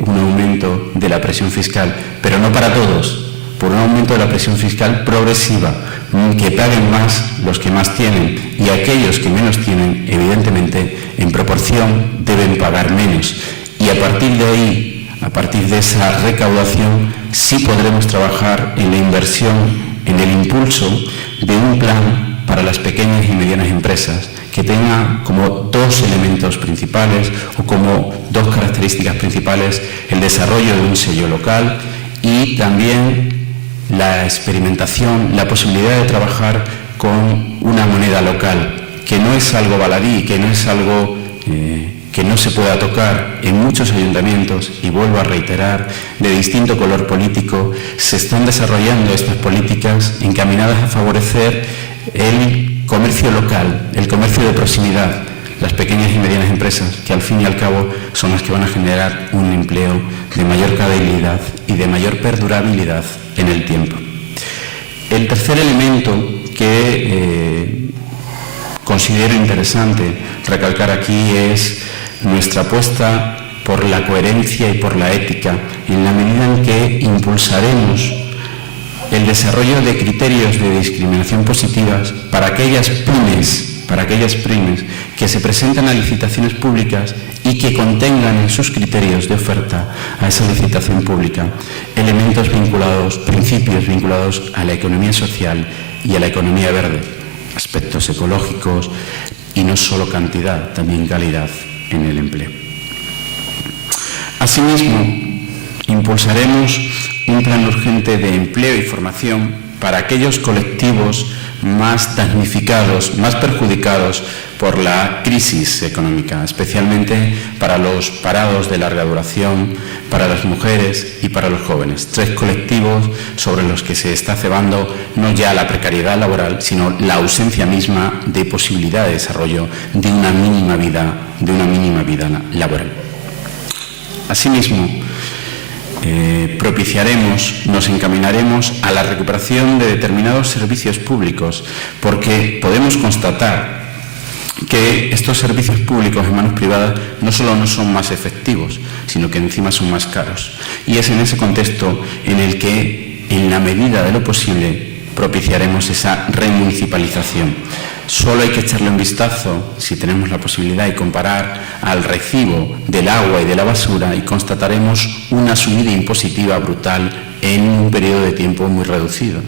un aumento de la presión fiscal, pero no para todos, por un aumento de la presión fiscal progresiva, que paguen más los que más tienen, y aquellos que menos tienen, evidentemente, en proporción, deben pagar menos. Y a partir de ahí, a partir de esa recaudación, sí podremos trabajar en la inversión, en el impulso de un plan para las pequeñas y medianas empresas que tenga como dos elementos principales o como dos características principales: el desarrollo de un sello local y también la experimentación, la posibilidad de trabajar con una moneda local, que no es algo baladí, que no es algo que no se pueda tocar. En muchos ayuntamientos, y vuelvo a reiterar, de distinto color político, se están desarrollando estas políticas encaminadas a favorecer el comercio local, el comercio de proximidad, las pequeñas y medianas empresas, que al fin y al cabo son las que van a generar un empleo de mayor calidad y de mayor perdurabilidad en el tiempo. El tercer elemento que considero interesante recalcar aquí es nuestra apuesta por la coherencia y por la ética, en la medida en que impulsaremos el desarrollo de criterios de discriminación positivas para aquellas pymes que se presentan a licitaciones públicas y que contengan en sus criterios de oferta a esa licitación pública elementos vinculados, principios vinculados a la economía social y a la economía verde, aspectos ecológicos y no solo cantidad, también calidad en el empleo. Asimismo, impulsaremos un plan urgente de empleo y formación para aquellos colectivos más damnificados, más perjudicados por la crisis económica, especialmente para los parados de larga duración, para las mujeres y para los jóvenes. Tres colectivos sobre los que se está cebando no ya la precariedad laboral, sino la ausencia misma de posibilidad de desarrollo de una mínima vida laboral. Asimismo, nos encaminaremos a la recuperación de determinados servicios públicos, porque podemos constatar que estos servicios públicos en manos privadas no solo no son más efectivos, sino que encima son más caros. Y es en ese contexto en el que, en la medida de lo posible, propiciaremos esa remunicipalización. Solo hay que echarle un vistazo, si tenemos la posibilidad, y comparar al recibo del agua y de la basura, y constataremos una subida impositiva brutal en un periodo de tiempo muy reducido.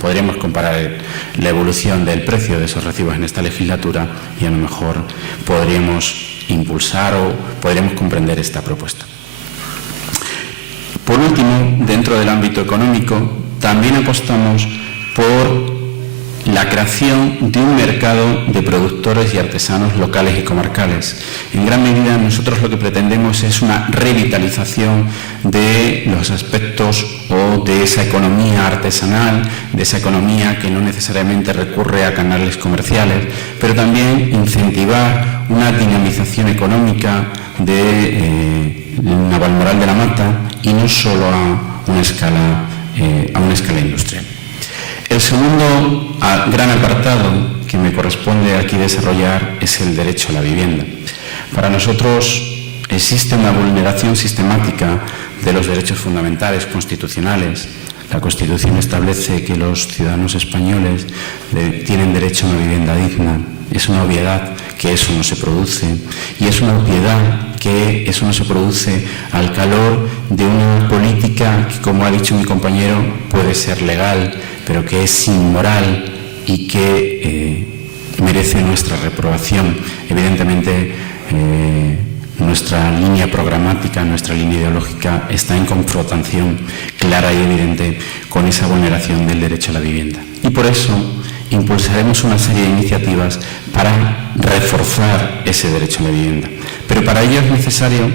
Podríamos comparar la evolución del precio de esos recibos en esta legislatura y a lo mejor podríamos impulsar o podríamos comprender esta propuesta. Por último, dentro del ámbito económico, también apostamos por la creación de un mercado de productores y artesanos locales y comarcales. En gran medida nosotros lo que pretendemos es una revitalización de los aspectos o de esa economía artesanal, de esa economía que no necesariamente recurre a canales comerciales, pero también incentivar una dinamización económica de Navalmoral de la Mata y no solo a una escala industrial. El segundo gran apartado que me corresponde aquí desarrollar es el derecho a la vivienda. Para nosotros existe una vulneración sistemática de los derechos fundamentales constitucionales. La Constitución establece que los ciudadanos españoles tienen derecho a una vivienda digna. Es una obviedad que eso no se produce, y es una obviedad que eso no se produce al calor de una política que, como ha dicho mi compañero, puede ser legal, pero que es inmoral y que merece nuestra reprobación. Evidentemente, nuestra línea programática, nuestra línea ideológica está en confrontación clara y evidente con esa vulneración del derecho a la vivienda. Y por eso impulsaremos una serie de iniciativas para reforzar ese derecho a la vivienda. Pero para ello es necesario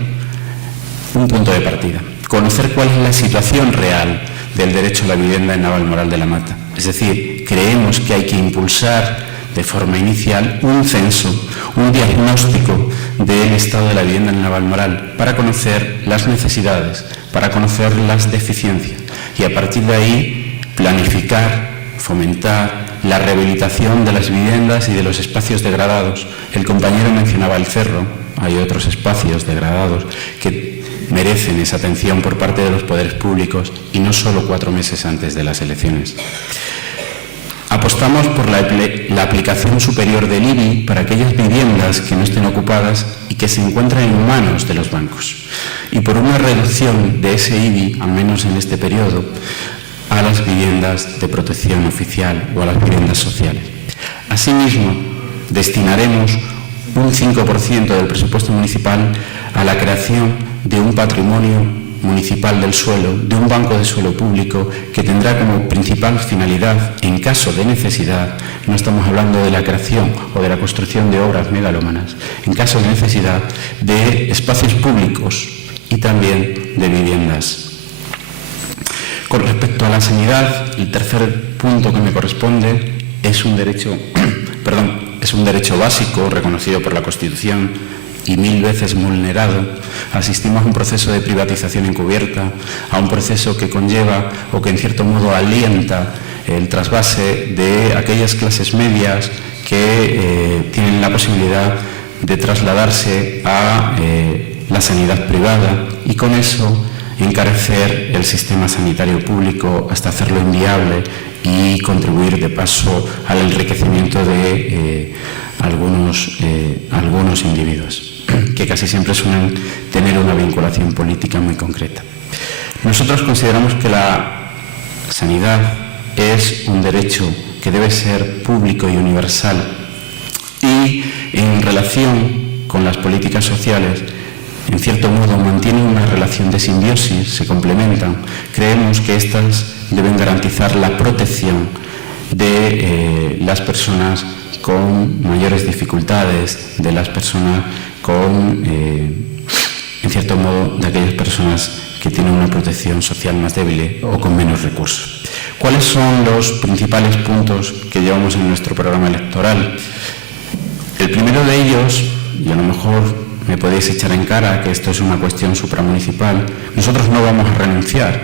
un punto de partida, conocer cuál es la situación real del derecho a la vivienda en Navalmoral de la Mata. Es decir, creemos que hay que impulsar de forma inicial un censo, un diagnóstico del estado de la vivienda en Navalmoral para conocer las necesidades, para conocer las deficiencias y a partir de ahí planificar, fomentar la rehabilitación de las viviendas y de los espacios degradados. El compañero mencionaba el Cerro, hay otros espacios degradados que merecen esa atención por parte de los poderes públicos y no solo 4 meses antes de las elecciones. Apostamos por la aplicación superior del IBI para aquellas viviendas que no estén ocupadas y que se encuentran en manos de los bancos, y por una reducción de ese IBI, al menos en este periodo, a las viviendas de protección oficial o a las viviendas sociales. Asimismo, destinaremos un 5% del presupuesto municipal a la creación de un patrimonio municipal del suelo, de un banco de suelo público que tendrá como principal finalidad, en caso de necesidad, no estamos hablando de la creación o de la construcción de obras megalómanas, en caso de necesidad, de espacios públicos y también de viviendas. Con respecto a la sanidad, el tercer punto que me corresponde es un derecho básico reconocido por la Constitución y 1000 veces vulnerado. Asistimos a un proceso de privatización encubierta, a un proceso que conlleva o que en cierto modo alienta el trasvase de aquellas clases medias que tienen la posibilidad de trasladarse a la sanidad privada y con eso encarecer el sistema sanitario público hasta hacerlo inviable y contribuir de paso al enriquecimiento de algunos individuos que casi siempre suelen tener una vinculación política muy concreta. Nosotros consideramos que la sanidad es un derecho que debe ser público y universal, y en relación con las políticas sociales, en cierto modo mantienen una relación de simbiosis, se complementan. Creemos que estas deben garantizar la protección de las personas con mayores dificultades, de las personas con, en cierto modo, de aquellas personas que tienen una protección social más débil o con menos recursos. ¿Cuáles son los principales puntos que llevamos en nuestro programa electoral? El primero de ellos, y a lo mejor me podéis echar en cara que esto es una cuestión supramunicipal, nosotros no vamos a renunciar,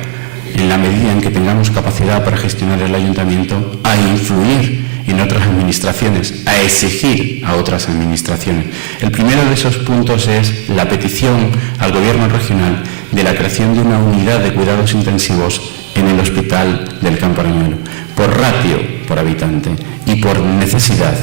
en la medida en que tengamos capacidad para gestionar el ayuntamiento, a influir en otras administraciones, a exigir a otras administraciones. El primero de esos puntos es la petición al Gobierno regional de la creación de una unidad de cuidados intensivos en el Hospital del Campo Arañuelo, por ratio por habitante y por necesidad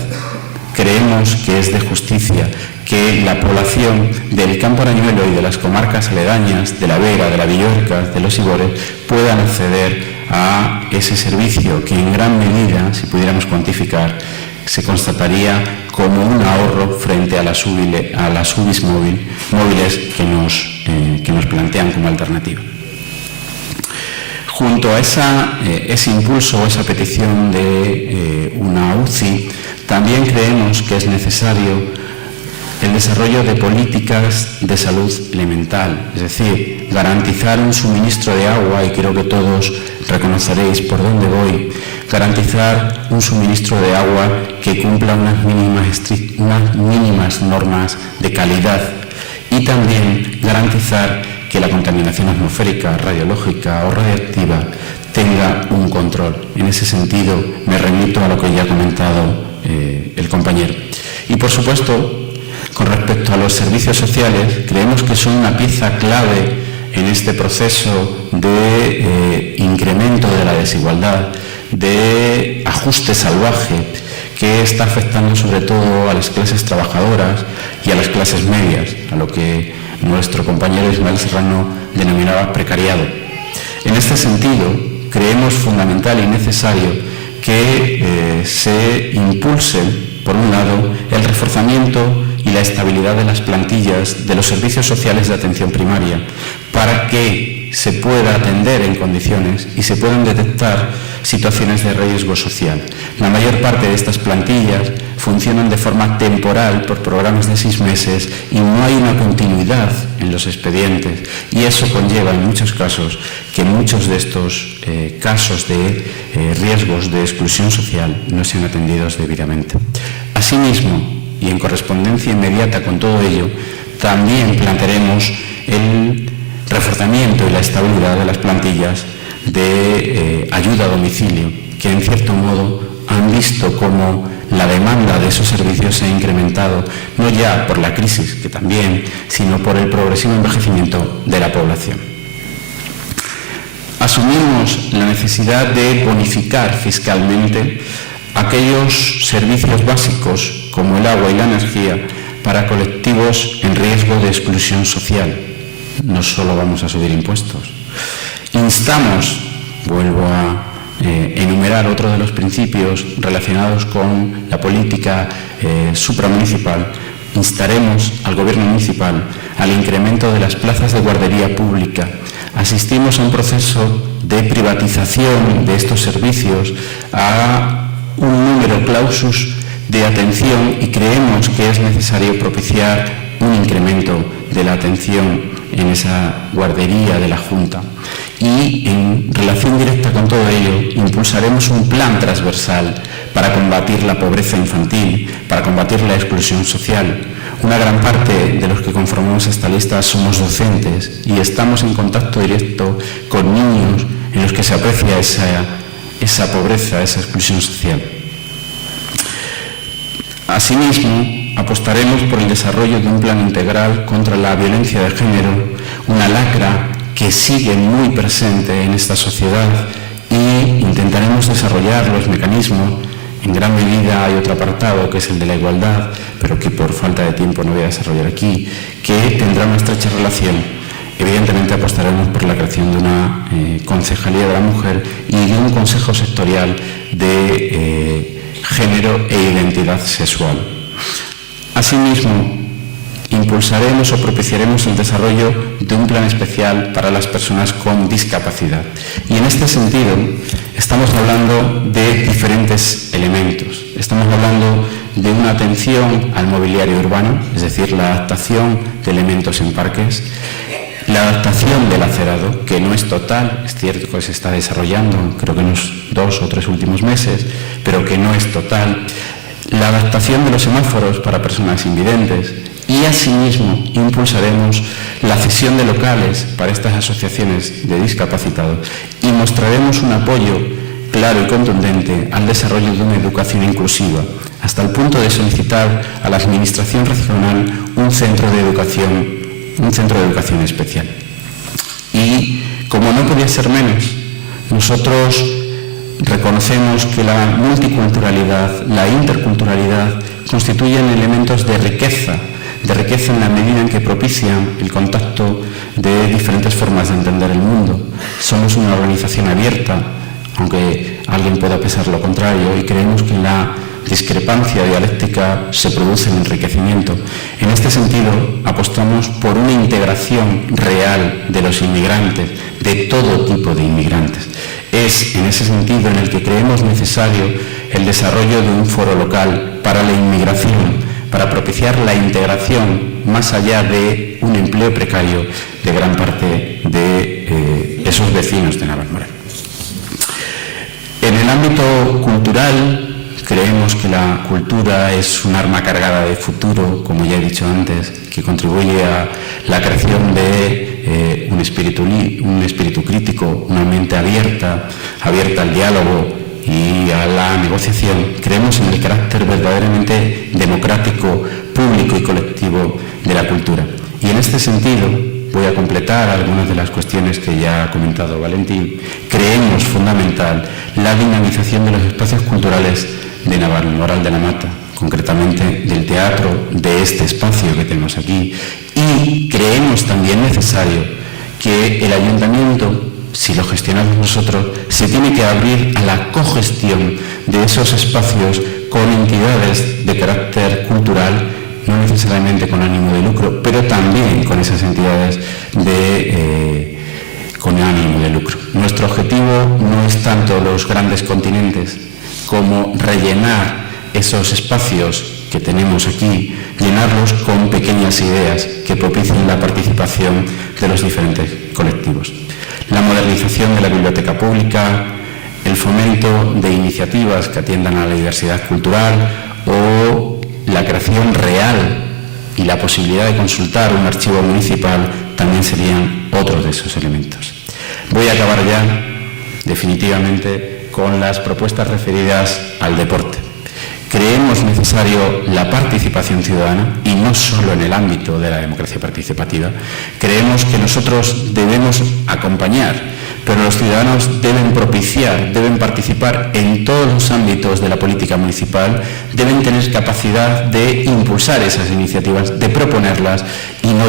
creemos que es de justicia que la población del Campo Arañuelo y de las comarcas aledañas, de la Vera, de la Villorca, de los Ibores, puedan acceder a ese servicio que en gran medida, si pudiéramos cuantificar, se constataría como un ahorro frente a las UBIs móviles que nos plantean como alternativa. Junto a ese impulso o esa petición de una UCI, también creemos que es necesario el desarrollo de políticas de salud elemental, es decir, garantizar un suministro de agua, y creo que todos reconoceréis por dónde voy, garantizar un suministro de agua que cumpla unas mínimas normas de calidad, y también garantizar que la contaminación atmosférica, radiológica o radiactiva tenga un control. En ese sentido, me remito a lo que ya ha comentado el compañero. Y, por supuesto, con respecto a los servicios sociales, creemos que son una pieza clave en este proceso de incremento de la desigualdad, de ajuste salvaje que está afectando sobre todo a las clases trabajadoras y a las clases medias, a lo que nuestro compañero Ismael Serrano denominaba precariado. En este sentido, creemos fundamental y necesario que se impulse, por un lado, el reforzamiento y la estabilidad de las plantillas de los servicios sociales de atención primaria, para que se pueda atender en condiciones y se puedan detectar situaciones de riesgo social. La mayor parte de estas plantillas funcionan de forma temporal por programas de 6 meses y no hay una continuidad en los expedientes, y eso conlleva en muchos casos que muchos de estos casos de riesgos de exclusión social no sean atendidos debidamente. Asimismo, y en correspondencia inmediata con todo ello, también plantearemos el reforzamiento y la estabilidad de las plantillas de ayuda a domicilio, que en cierto modo han visto cómo la demanda de esos servicios se ha incrementado, no ya por la crisis, que también, sino por el progresivo envejecimiento de la población. Asumimos la necesidad de bonificar fiscalmente aquellos servicios básicos como el agua y la energía para colectivos en riesgo de exclusión social. No solo vamos a subir impuestos. Instamos, vuelvo a enumerar otro de los principios relacionados con la política supramunicipal, instaremos al Gobierno municipal al incremento de las plazas de guardería pública. Asistimos a un proceso de privatización de estos servicios, a un número clausus de atención, y creemos que es necesario propiciar un incremento de la atención en esa guardería de la Junta. Y en relación directa con todo ello, impulsaremos un plan transversal para combatir la pobreza infantil, para combatir la exclusión social. Una gran parte de los que conformamos esta lista somos docentes y estamos en contacto directo con niños en los que se aprecia esa pobreza, esa exclusión social. Asimismo, apostaremos por el desarrollo de un plan integral contra la violencia de género, una lacra que sigue muy presente en esta sociedad, y intentaremos desarrollar los mecanismos. En gran medida hay otro apartado, que es el de la igualdad, pero que por falta de tiempo no voy a desarrollar aquí, que tendrá una estrecha relación. Evidentemente apostaremos por la creación de una concejalía de la mujer y de un consejo sectorial de género e identidad sexual. Asimismo, impulsaremos o propiciaremos el desarrollo de un plan especial para las personas con discapacidad. Y en este sentido, estamos hablando de diferentes elementos. Estamos hablando de una atención al mobiliario urbano, es decir, la adaptación de elementos en parques, la adaptación del acerado, que no es total, es cierto que se está desarrollando, creo que en los 2 o 3 últimos meses, pero que no es total, la adaptación de los semáforos para personas invidentes, y asimismo impulsaremos la cesión de locales para estas asociaciones de discapacitados y mostraremos un apoyo claro y contundente al desarrollo de una educación inclusiva, hasta el punto de solicitar a la Administración regional un centro de educación especial. Y, como no podía ser menos, nosotros reconocemos que la multiculturalidad, la interculturalidad, constituyen elementos de riqueza en la medida en que propician el contacto de diferentes formas de entender el mundo. Somos una organización abierta, aunque alguien pueda pensar lo contrario, y creemos que en la discrepancia dialéctica se produce el enriquecimiento. En este sentido, apostamos por una integración real de los inmigrantes, de todo tipo de inmigrantes. Es en ese sentido en el que creemos necesario el desarrollo de un foro local para la inmigración, para propiciar la integración más allá de un empleo precario de gran parte de esos vecinos de Navalmoral. En el ámbito cultural, creemos que la cultura es un arma cargada de futuro, como ya he dicho antes, que contribuye a la creación de un espíritu crítico, una mente abierta al diálogo y a la negociación. Creemos en el carácter verdaderamente democrático, público y colectivo de la cultura. Y en este sentido, voy a completar algunas de las cuestiones que ya ha comentado Valentín. Creemos fundamental la dinamización de los espacios culturales de Navalmoral de la Mata, concretamente del teatro, de este espacio que tenemos aquí. Y creemos también necesario que el ayuntamiento, si lo gestionamos nosotros, se tiene que abrir a la cogestión de esos espacios con entidades de carácter cultural, no necesariamente con ánimo de lucro, pero también con esas entidades con ánimo de lucro. Nuestro objetivo no es tanto los grandes continentes como rellenar esos espacios que tenemos aquí, llenarlos con pequeñas ideas que propicien la participación de los diferentes colectivos. La modernización de la biblioteca pública, el fomento de iniciativas que atiendan a la diversidad cultural o la creación real y la posibilidad de consultar un archivo municipal también serían otros de esos elementos. Voy a acabar ya definitivamente con las propuestas referidas al deporte. Creemos necesario la participación ciudadana y no solo en el ámbito de la democracia participativa. Creemos que nosotros debemos acompañar, pero los ciudadanos deben propiciar, deben participar en todos los ámbitos de la política municipal, deben tener capacidad de impulsar esas iniciativas, de proponerlas y no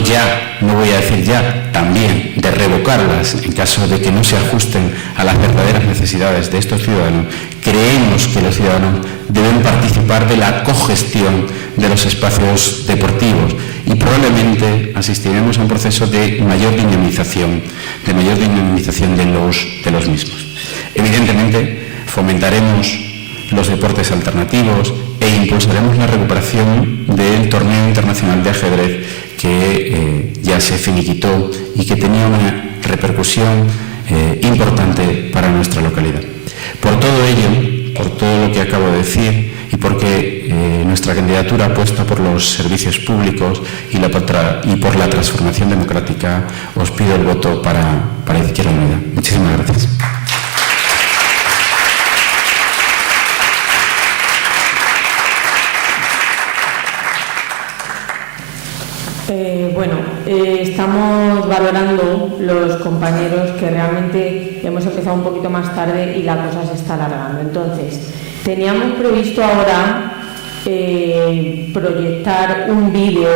voy a decir ya, también de revocarlas en caso de que no se ajusten a las verdaderas necesidades de estos ciudadanos. Creemos que los ciudadanos deben participar de la cogestión de los espacios deportivos y probablemente asistiremos a un proceso de mayor dinamización de los mismos. Evidentemente, fomentaremos los deportes alternativos e impulsaremos la recuperación del torneo internacional de ajedrez que ya se finiquitó y que tenía una repercusión importante para nuestra localidad. Por todo ello, por todo lo que acabo de decir y porque nuestra candidatura apuesta por los servicios públicos y por la transformación democrática, os pido el voto para Izquierda Unida. Muchísimas gracias. Estamos valorando los compañeros que realmente hemos empezado un poquito más tarde y la cosa se está alargando. Entonces, teníamos previsto ahora proyectar un vídeo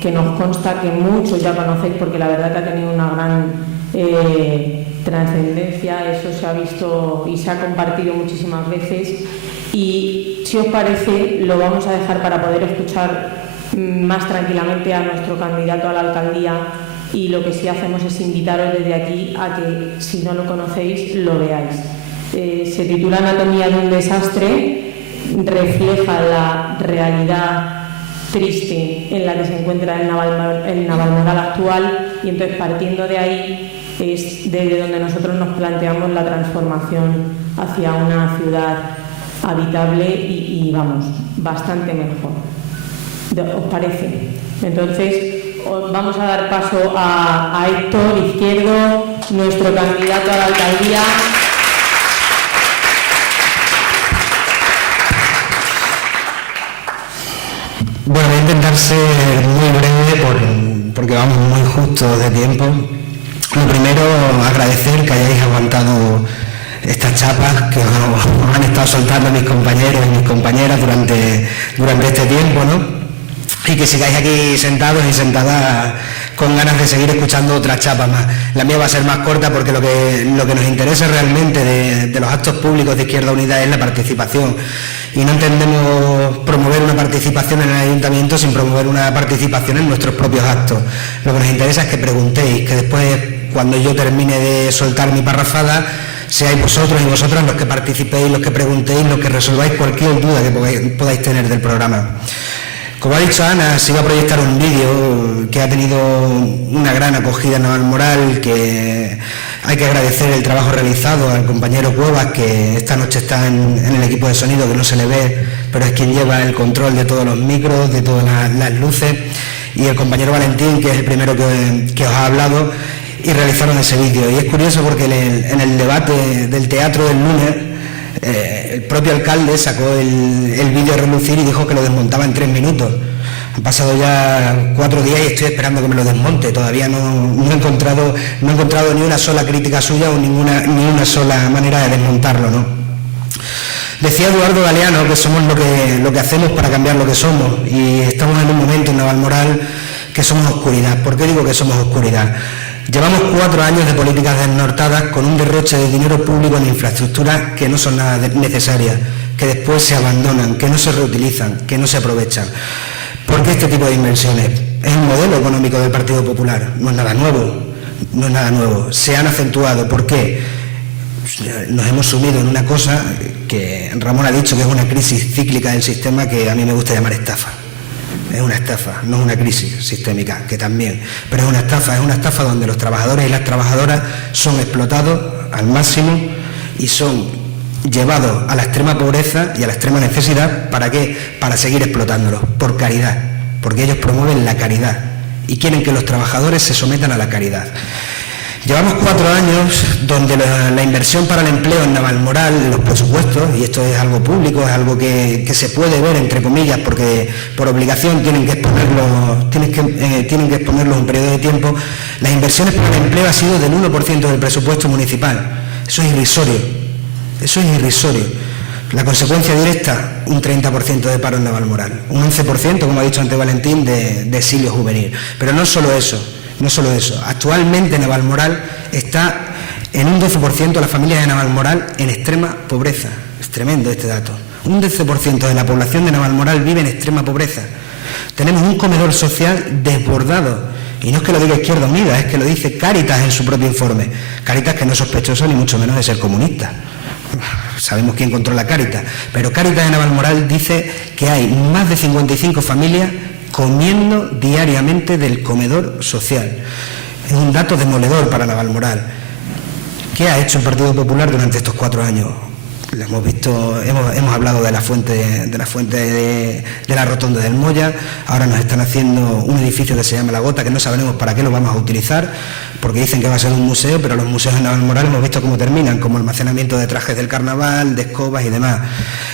que nos consta que muchos ya conocéis porque la verdad que ha tenido una gran trascendencia, eso se ha visto y se ha compartido muchísimas veces y si os parece lo vamos a dejar para poder escuchar más tranquilamente a nuestro candidato a la alcaldía y lo que sí hacemos es invitaros desde aquí a que si no lo conocéis lo veáis. Se titula Anatomía de un desastre, refleja la realidad triste en la que se encuentra el Navalmoral actual y entonces partiendo de ahí es desde donde nosotros nos planteamos la transformación hacia una ciudad habitable y vamos, bastante mejor. ¿Os parece? Entonces vamos a dar paso a Héctor Izquierdo, nuestro candidato a la alcaldía. Bueno, voy a intentar ser muy breve porque vamos muy justos de tiempo. Lo primero, agradecer que hayáis aguantado esta charla. chapas que os han estado soltando mis compañeros y mis compañeras durante este tiempo, ¿no? Y que sigáis aquí sentados y sentadas con ganas de seguir escuchando otras chapas más. La mía va a ser más corta porque lo que nos interesa realmente de los actos públicos de Izquierda Unida es la participación. Y no entendemos promover una participación en el ayuntamiento sin promover una participación en nuestros propios actos. Lo que nos interesa es que preguntéis, que después, cuando yo termine de soltar mi parrafada, seáis vosotros y vosotras los que participéis, los que preguntéis, los que resolváis cualquier duda que podáis tener del programa. Como ha dicho Ana, se iba a proyectar un vídeo que ha tenido una gran acogida en Navalmoral, que hay que agradecer el trabajo realizado al compañero Cuevas, que esta noche está en el equipo de sonido, que no se le ve, pero es quien lleva el control de todos los micros, de todas las luces, y el compañero Valentín, que es el primero que os ha hablado, y realizaron ese vídeo. Y es curioso porque en el debate del teatro del lunes, el propio alcalde sacó el vídeo a relucir y dijo que lo desmontaba en 3 minutos. Han pasado ya 4 días y estoy esperando que me lo desmonte. Todavía no he encontrado ni una sola crítica suya o ni una sola manera de desmontarlo, ¿no? Decía Eduardo Galeano que somos lo que hacemos para cambiar lo que somos, y estamos en un momento en Navalmoral que somos oscuridad. ¿Por qué digo que somos oscuridad? Llevamos 4 años de políticas desnortadas con un derroche de dinero público en infraestructuras que no son nada necesarias, que después se abandonan, que no se reutilizan, que no se aprovechan. ¿Por qué este tipo de inversiones? Es un modelo económico del Partido Popular, no es nada nuevo, se han acentuado. ¿Por qué? Nos hemos sumido en una cosa que Ramón ha dicho que es una crisis cíclica del sistema, que a mí me gusta llamar estafa. Es una estafa, no es una crisis sistémica, que también, pero es una estafa donde los trabajadores y las trabajadoras son explotados al máximo y son llevados a la extrema pobreza y a la extrema necesidad. ¿Para qué? Para seguir explotándolos, por caridad, porque ellos promueven la caridad y quieren que los trabajadores se sometan a la caridad. Llevamos 4 años donde la inversión para el empleo en Navalmoral, los presupuestos, y esto es algo público, es algo que se puede ver entre comillas, porque por obligación tienen que exponerlos un periodo de tiempo, las inversiones para el empleo ha sido del 1% del presupuesto municipal. Eso es irrisorio. La consecuencia directa, un 30% de paro en Navalmoral, un 11%, como ha dicho antes Valentín, de exilio juvenil. Pero no solo eso. Actualmente Navalmoral está en un 12% de las familias de Navalmoral en extrema pobreza. Es tremendo este dato. Un 12% de la población de Navalmoral vive en extrema pobreza. Tenemos un comedor social desbordado. Y no es que lo diga Izquierda Unida, es que lo dice Cáritas en su propio informe. Cáritas, que no es sospechoso ni mucho menos de ser comunista. Sabemos quién controla Cáritas. Pero Cáritas de Navalmoral dice que hay más de 55 familias comiendo diariamente del comedor social. Es un dato demoledor para Navalmoral. ¿Qué ha hecho el Partido Popular durante estos 4 años? Lo hemos visto, hemos hablado de la fuente de la rotonda del Moya. Ahora nos están haciendo un edificio que se llama La Gota, que no sabremos para qué lo vamos a utilizar, porque dicen que va a ser un museo, pero los museos en Navalmoral hemos visto cómo terminan, como almacenamiento de trajes del carnaval, de escobas y demás.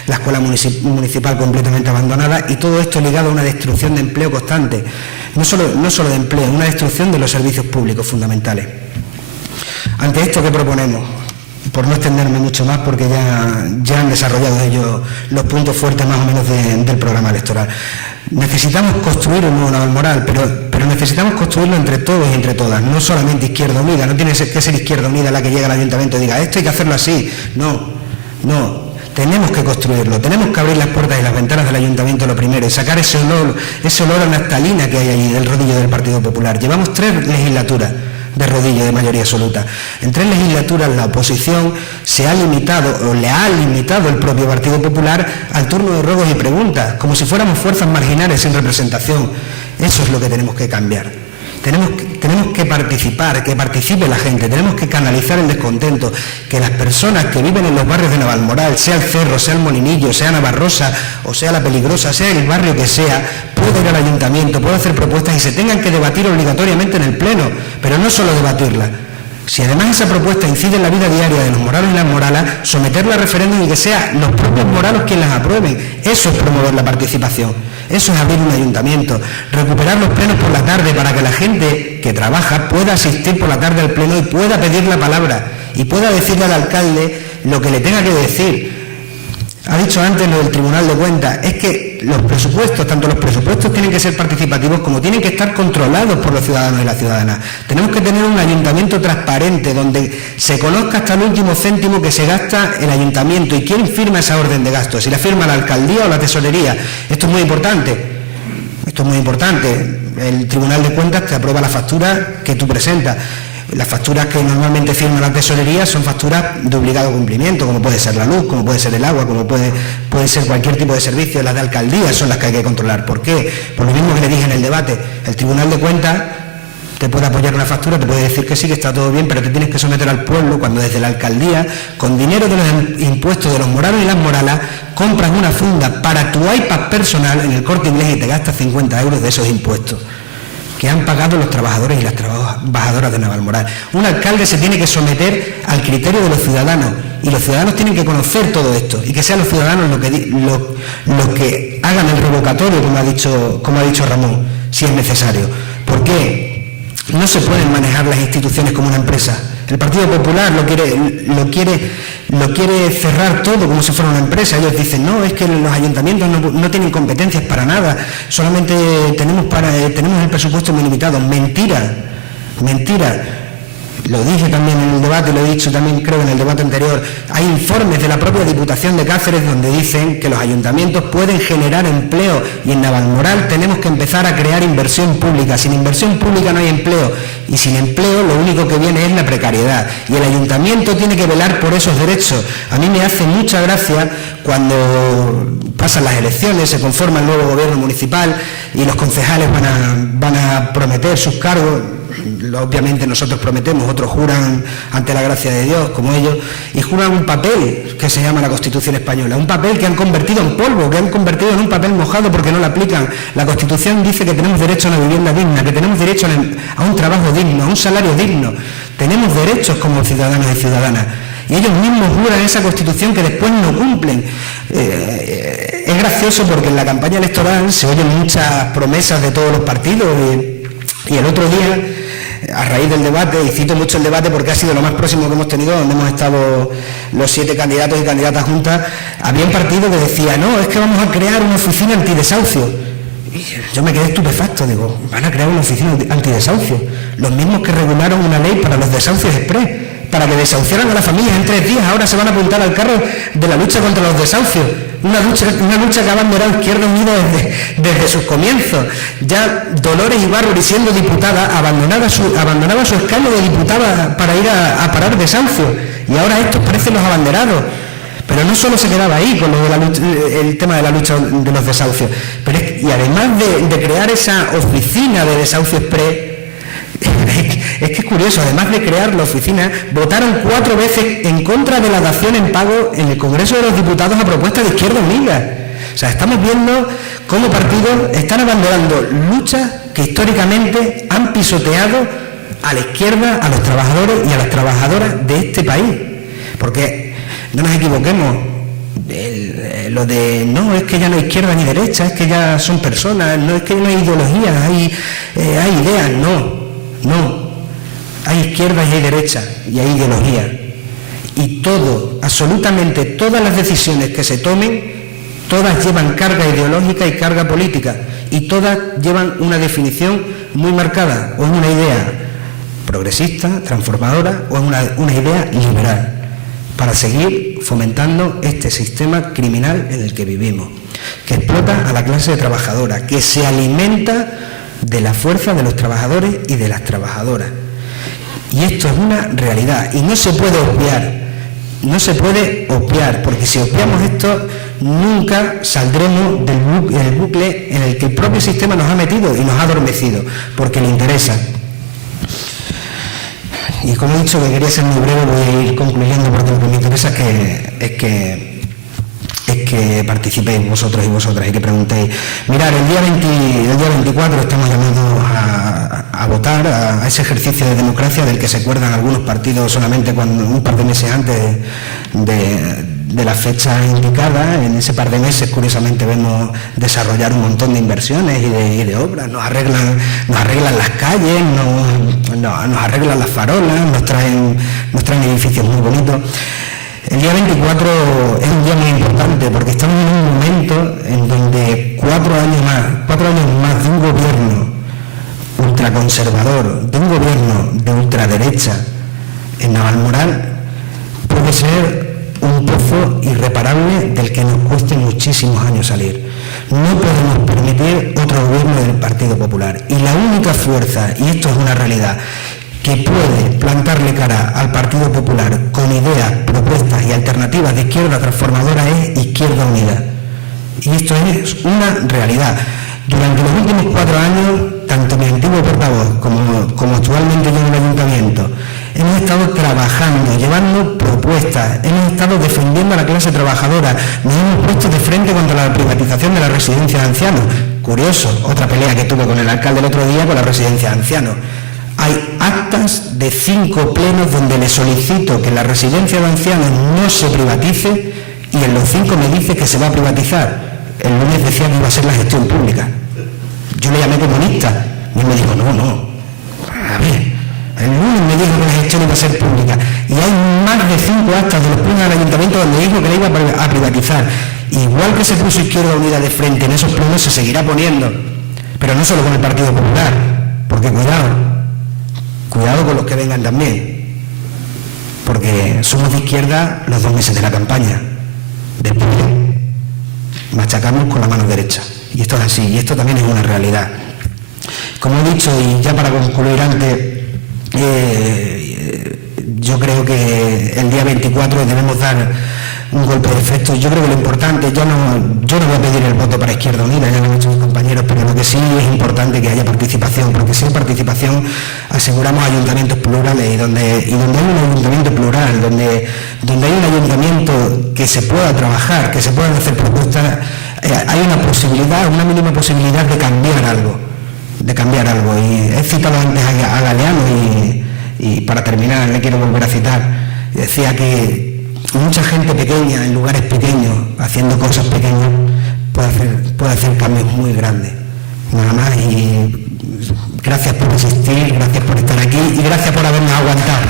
La escuela municipal completamente abandonada, y todo esto ligado a una destrucción de empleo constante. No solo de empleo, una destrucción de los servicios públicos fundamentales. Ante esto, ¿qué proponemos? Por no extenderme mucho más, porque ya han desarrollado ellos los puntos fuertes más o menos del programa electoral. Necesitamos construir un nuevo Navalmoral, pero necesitamos construirlo entre todos y entre todas, no solamente Izquierda Unida. No tiene que ser Izquierda Unida la que llegue al ayuntamiento y diga esto hay que hacerlo así. No. Tenemos que construirlo, tenemos que abrir las puertas y las ventanas del ayuntamiento lo primero y sacar ese olor a naftalina que hay allí del rodillo del Partido Popular. Llevamos 3 legislaturas de rodillo de mayoría absoluta. En 3 legislaturas la oposición se ha limitado, o le ha limitado el propio Partido Popular, al turno de ruegos y preguntas, como si fuéramos fuerzas marginales sin representación. Eso es lo que tenemos que cambiar. Tenemos que participar, que participe la gente, tenemos que canalizar el descontento, que las personas que viven en los barrios de Navalmoral, sea el Cerro, sea el Molinillo, sea Navarrosa o sea La Peligrosa, sea el barrio que sea, pueda ir al ayuntamiento, pueda hacer propuestas y se tengan que debatir obligatoriamente en el Pleno, pero no solo debatirla. Si además esa propuesta incide en la vida diaria de los moralos y las moralas, someterla a referéndum y que sean los propios moralos quienes las aprueben. Eso es promover la participación, eso es abrir un ayuntamiento, recuperar los plenos por la tarde para que la gente que trabaja pueda asistir por la tarde al pleno y pueda pedir la palabra y pueda decirle al alcalde lo que le tenga que decir. Ha dicho antes lo del Tribunal de Cuentas, es que los presupuestos, tanto los presupuestos tienen que ser participativos como tienen que estar controlados por los ciudadanos y las ciudadanas. Tenemos que tener un ayuntamiento transparente donde se conozca hasta el último céntimo que se gasta el ayuntamiento y quién firma esa orden de gasto, si la firma la alcaldía o la tesorería. Esto es muy importante. Esto es muy importante. El Tribunal de Cuentas te aprueba la factura que tú presentas. Las facturas que normalmente firma la tesorería son facturas de obligado cumplimiento, como puede ser la luz, como puede ser el agua, como puede ser cualquier tipo de servicio. Las de alcaldía son las que hay que controlar. ¿Por qué? Por lo mismo que le dije en el debate. El Tribunal de Cuentas te puede apoyar una factura, te puede decir que sí, que está todo bien, pero te tienes que someter al pueblo cuando desde la alcaldía, con dinero de los impuestos de los moranos y las moralas, compras una funda para tu iPad personal en el Corte Inglés y te gastas 50 euros de esos impuestos que han pagado los trabajadores y las trabajadoras de Navalmoral. Un alcalde se tiene que someter al criterio de los ciudadanos y los ciudadanos tienen que conocer todo esto y que sean los ciudadanos los que hagan el revocatorio, como ha dicho Ramón, si es necesario. ¿Por qué? No se pueden manejar las instituciones como una empresa. El Partido Popular lo quiere cerrar todo como si fuera una empresa. Ellos dicen, no, es que los ayuntamientos no tienen competencias para nada, solamente tenemos el presupuesto muy limitado. Mentira. Lo dije también en el debate, lo he dicho también creo en el debate anterior. Hay informes de la propia Diputación de Cáceres donde dicen que los ayuntamientos pueden generar empleo y en Navalmoral tenemos que empezar a crear inversión pública. Sin inversión pública no hay empleo y sin empleo lo único que viene es la precariedad y el ayuntamiento tiene que velar por esos derechos. A mí me hace mucha gracia cuando pasan las elecciones, se conforma el nuevo gobierno municipal y los concejales van a prometer sus cargos. Obviamente nosotros prometemos, otros juran ante la gracia de Dios, como ellos, y juran un papel que se llama la Constitución Española, un papel que han convertido en polvo, que han convertido en un papel mojado porque no lo aplican. La Constitución dice que tenemos derecho a una vivienda digna, que tenemos derecho a un trabajo digno, a un salario digno. Tenemos derechos como ciudadanos y ciudadanas. Y ellos mismos juran esa Constitución que después no cumplen. Es gracioso porque en la campaña electoral se oyen muchas promesas de todos los partidos y el otro día, a raíz del debate, y cito mucho el debate porque ha sido lo más próximo que hemos tenido, donde hemos estado los 7 candidatos y candidatas juntas, había un partido que decía, no, es que vamos a crear una oficina antidesahucio. Y yo me quedé estupefacto, digo, van a crear una oficina antidesahucio. Los mismos que regularon una ley para los desahucios exprés, para que desahuciaran a las familias en 3 días, ahora se van a apuntar al carro de la lucha contra los desahucios. Una lucha que ha abanderado Izquierda Unida desde sus comienzos. Ya Dolores Ibarruri, siendo diputada, abandonaba su escaño de diputada para ir a parar desahucios. Y ahora estos parecen los abanderados. Pero no solo se quedaba ahí con el tema de la lucha de los desahucios, y además de crear esa oficina de desahucio exprés, es que es curioso, además de crear la oficina, votaron 4 veces en contra de la dación en pago en el Congreso de los Diputados a propuesta de Izquierda Unida. O sea, estamos viendo cómo partidos están abanderando luchas que históricamente han pisoteado a la izquierda, a los trabajadores y a las trabajadoras de este país. Porque no nos equivoquemos, lo de no es que ya no hay izquierda ni derecha, es que ya son personas, no es que no hay ideologías, hay ideas, no, hay izquierda y hay derecha y hay ideología. Y todo, absolutamente todas las decisiones que se tomen, todas llevan carga ideológica y carga política y todas llevan una definición muy marcada, o es una idea progresista, transformadora, o es una idea liberal, para seguir fomentando este sistema criminal en el que vivimos, que explota a la clase trabajadora, que se alimenta de la fuerza de los trabajadores y de las trabajadoras. Y esto es una realidad y no se puede obviar, porque si obviamos esto, nunca saldremos del bucle en el que el propio sistema nos ha metido y nos ha adormecido, porque le interesa. Y como he dicho que quería ser muy breve, voy a ir concluyendo porque lo que me interesa es que participéis vosotros y vosotras y que preguntéis. Mirad, el día 24 estamos llamados a votar, a ese ejercicio de democracia del que se acuerdan algunos partidos solamente cuando un par de meses antes de la fecha indicada. En ese par de meses, curiosamente, vemos desarrollar un montón de inversiones y de obras. Nos arreglan las calles, nos arreglan las farolas, nos traen edificios muy bonitos. El día 24 es un día muy importante porque estamos en un momento en donde 4 años más de un gobierno ultraconservador, de un gobierno de ultraderecha en Navalmoral, puede ser un pozo irreparable del que nos cueste muchísimos años salir. No podemos permitir otro gobierno del Partido Popular. Y la única fuerza, y esto es una realidad, que puede plantarle cara al Partido Popular con ideas, propuestas y alternativas de izquierda transformadora es Izquierda Unida. Y esto es una realidad. Durante los últimos 4 años, tanto mi antiguo portavoz como actualmente yo en el Ayuntamiento, hemos estado trabajando, llevando propuestas, hemos estado defendiendo a la clase trabajadora, nos hemos puesto de frente contra la privatización de la residencia de ancianos. Curioso, otra pelea que tuve con el alcalde el otro día con la residencia de ancianos. Hay actas de 5 plenos donde le solicito que la residencia de ancianos no se privatice y en los 5 me dice que se va a privatizar. El lunes decía que iba a ser la gestión pública. Yo le llamé comunista y él me dijo, no. A ver, el lunes me dijo que la gestión iba a ser pública y hay más de 5 actas de los plenos del ayuntamiento donde dijo que la iba a privatizar. Igual que se puso Izquierda Unida de frente en esos plenos, se seguirá poniendo. Pero no solo con el Partido Popular, porque cuidado con los que vengan también, porque somos de izquierda los 2 meses de la campaña, después machacamos con la mano derecha, y esto es así, y esto también es una realidad. Como he dicho, y ya para concluir antes, yo creo que el día 24 debemos dar un golpe de efecto. Yo creo que lo importante, yo no voy a pedir el voto para Izquierda Unida, ya lo han hecho mis compañeros, pero lo que sí es importante que haya participación, porque sin participación aseguramos ayuntamientos plurales y donde hay un ayuntamiento plural, donde hay un ayuntamiento que se pueda trabajar, que se puedan hacer propuestas, hay una mínima posibilidad de cambiar algo. Y he citado antes a Galeano y para terminar le quiero volver a citar. Decía que mucha gente pequeña, en lugares pequeños, haciendo cosas pequeñas, puede hacer cambios muy grandes. Nada más, y gracias por asistir, gracias por estar aquí y gracias por habernos aguantado.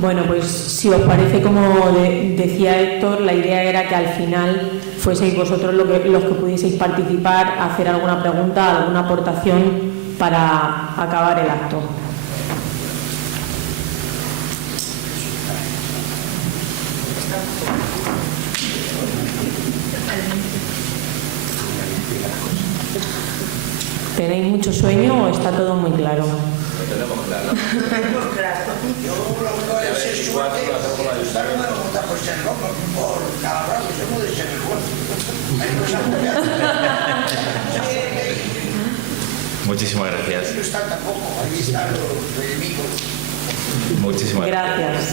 Bueno, pues si os parece, como decía Héctor, la idea era que al final fueseis vosotros los que pudieseis participar, hacer alguna pregunta, alguna aportación para acabar el acto. ¿Tenéis mucho sueño o está todo muy claro? Lo tenemos claro. Yo lo único que sé es suerte, gustarme no gusta por ser loco, por cada rato, yo de ser el Muchísimas gracias. No está tampoco, ahí están los enemigos. Muchísimas gracias.